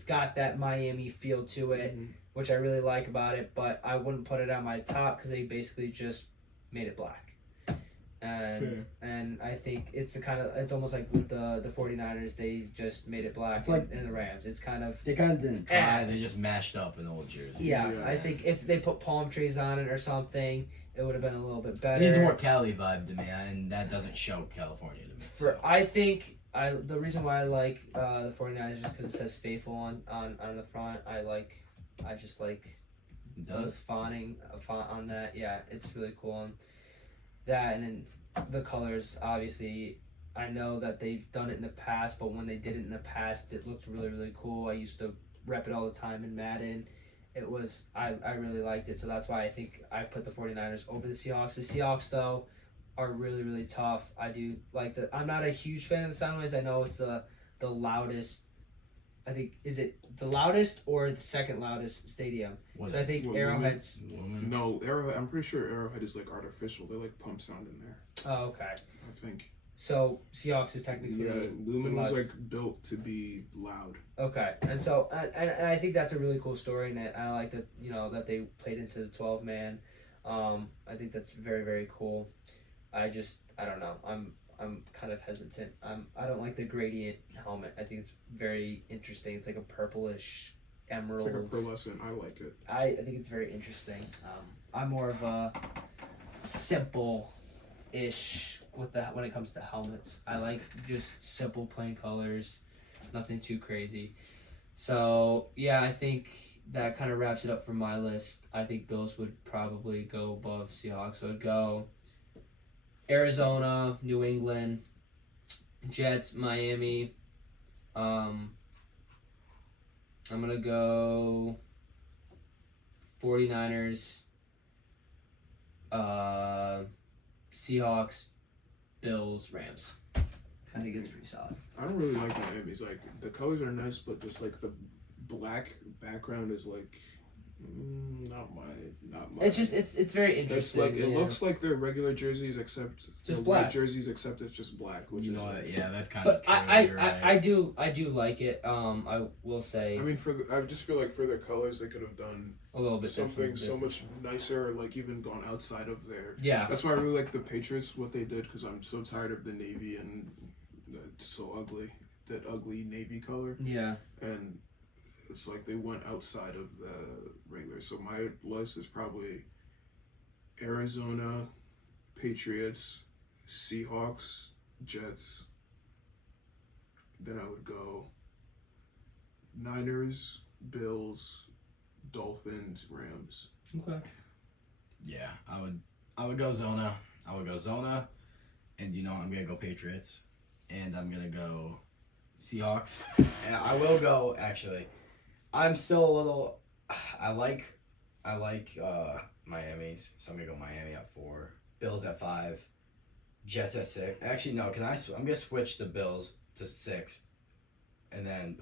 got that Miami feel to it, which I really like about it. But I wouldn't put it on my top because they basically just made it black. And I think it's it's almost like with the 49ers, they just made it black, and the Rams. It's they kind of didn't try. They just mashed up an old jersey. Yeah, I think if they put palm trees on it or something, it would have been a little bit better. It needs a more Cali vibe to me, and that doesn't show California to me. I think the reason why I like the 49ers is because it says faithful on the front. I just like those font on that. Yeah, it's really cool on that, and then the colors, obviously, I know that they've done it in the past, but when they did it in the past, it looked really, really cool. I used to rep it all the time in Madden. I really liked it, so that's why I think I put the 49ers over the Seahawks. The Seahawks, though, are really, really tough. I do like I'm not a huge fan of the Soundwaves. I know it's the loudest. I think, is it the loudest or the second loudest stadium? So I think Arrowhead's... No, Arrowhead, I'm pretty sure Arrowhead is like artificial. They like pump sound in there. Oh, okay. I think. So Seahawks is technically... Yeah, Lumen was like built to be loud. Okay, and so and I think that's a really cool story, and I like that, that they played into the 12-man. I think that's very, very cool. I don't know. I'm kind of hesitant. I don't like the gradient helmet. I think it's very interesting. It's like a purplish emerald. It's like a pearlescent. I like it. I think it's very interesting. I'm more of a simple-ish when it comes to helmets. I like just simple, plain colors, nothing too crazy. So yeah, I think that kind of wraps it up for my list. I think Bills would probably go above Seahawks. So it'd go Arizona, New England, Jets, Miami. I'm going to go 49ers, Seahawks, Bills, Rams. I think it's pretty solid. I don't really like Miami's. Like, the colors are nice, but just like the black background is like... not my. It's just it's very interesting. It looks like their regular jerseys, except just black white jerseys, except it's just black. Which is that's kind of. But I do like it. I will say. I mean, I just feel like for their colors, they could have done a little bit something so much nicer, like even gone outside of their. Yeah. That's why I really like the Patriots, what they did, because I'm so tired of the navy and it's so ugly, that ugly navy color. Yeah. And it's like they went outside of the regular. So my list is probably Arizona, Patriots, Seahawks, Jets. Then I would go Niners, Bills, Dolphins, Rams. Okay. Yeah, I would go Zona. And I'm gonna go Patriots. And I'm gonna go Seahawks. And I will go actually. I'm still a little. I like Miami's, so I'm gonna go Miami at 4, Bills at 5, Jets at 6. Actually, no. I'm gonna switch the Bills to 6, and then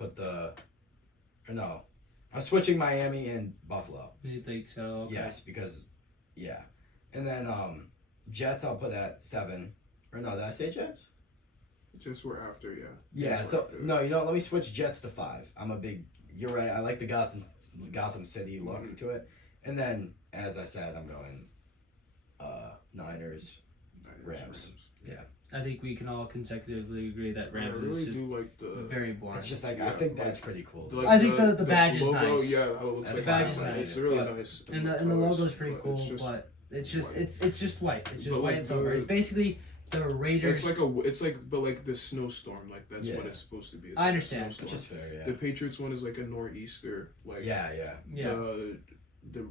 I'm switching Miami and Buffalo. You think so? Okay. Yes, because and then Jets I'll put at 7. Or no, did I say Jets? Just we're after, yeah. Yeah. So no, let me switch Jets to 5. I'm a big. You're right. I like the Gotham City look to it, and then as I said, I'm going Niners, Rams. Yeah, I think we can all consecutively agree that Rams is just like very boring. It's just like I think that's pretty cool. I think the badge is logo, nice. Yeah, it looks the badge is nice. It's really nice. And the logo is pretty cool, but it's just white. It's just white. It's just white and silver. It's basically the Raiders. But like the snowstorm, like that's what it's supposed to be. It's I understand, which is fair. Yeah. The Patriots one is like a nor'easter, like The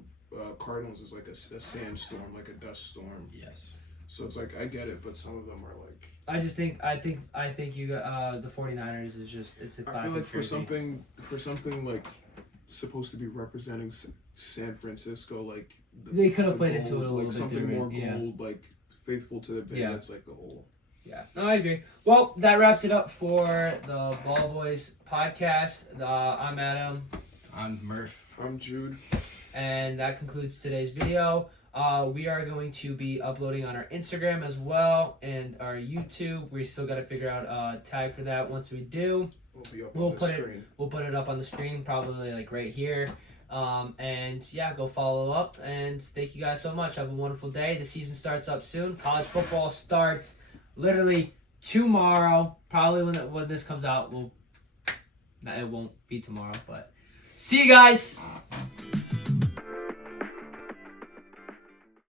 Cardinals is like a sandstorm, like a dust storm. Yes. So it's like I get it, but some of them are like. I think you got the 49ers is just it's a classic. I feel like for something like supposed to be representing San Francisco, like they could have played into it a little like bit something different. more gold, like faithful to the Bay. Yeah. That's like the whole. Yeah, no, I agree. Well, that wraps it up for the Ball Boys podcast. I'm Adam. I'm Murph. I'm Jude. And that concludes today's video. We are going to be uploading on our Instagram as well and our YouTube. We still got to figure out a tag for that. Once we do, we'll put it up on the screen, probably like right here. And yeah, go follow up. And thank you guys so much. Have a wonderful day. The season starts up soon. College football starts literally tomorrow. Probably when this comes out, it won't be tomorrow. But see you guys.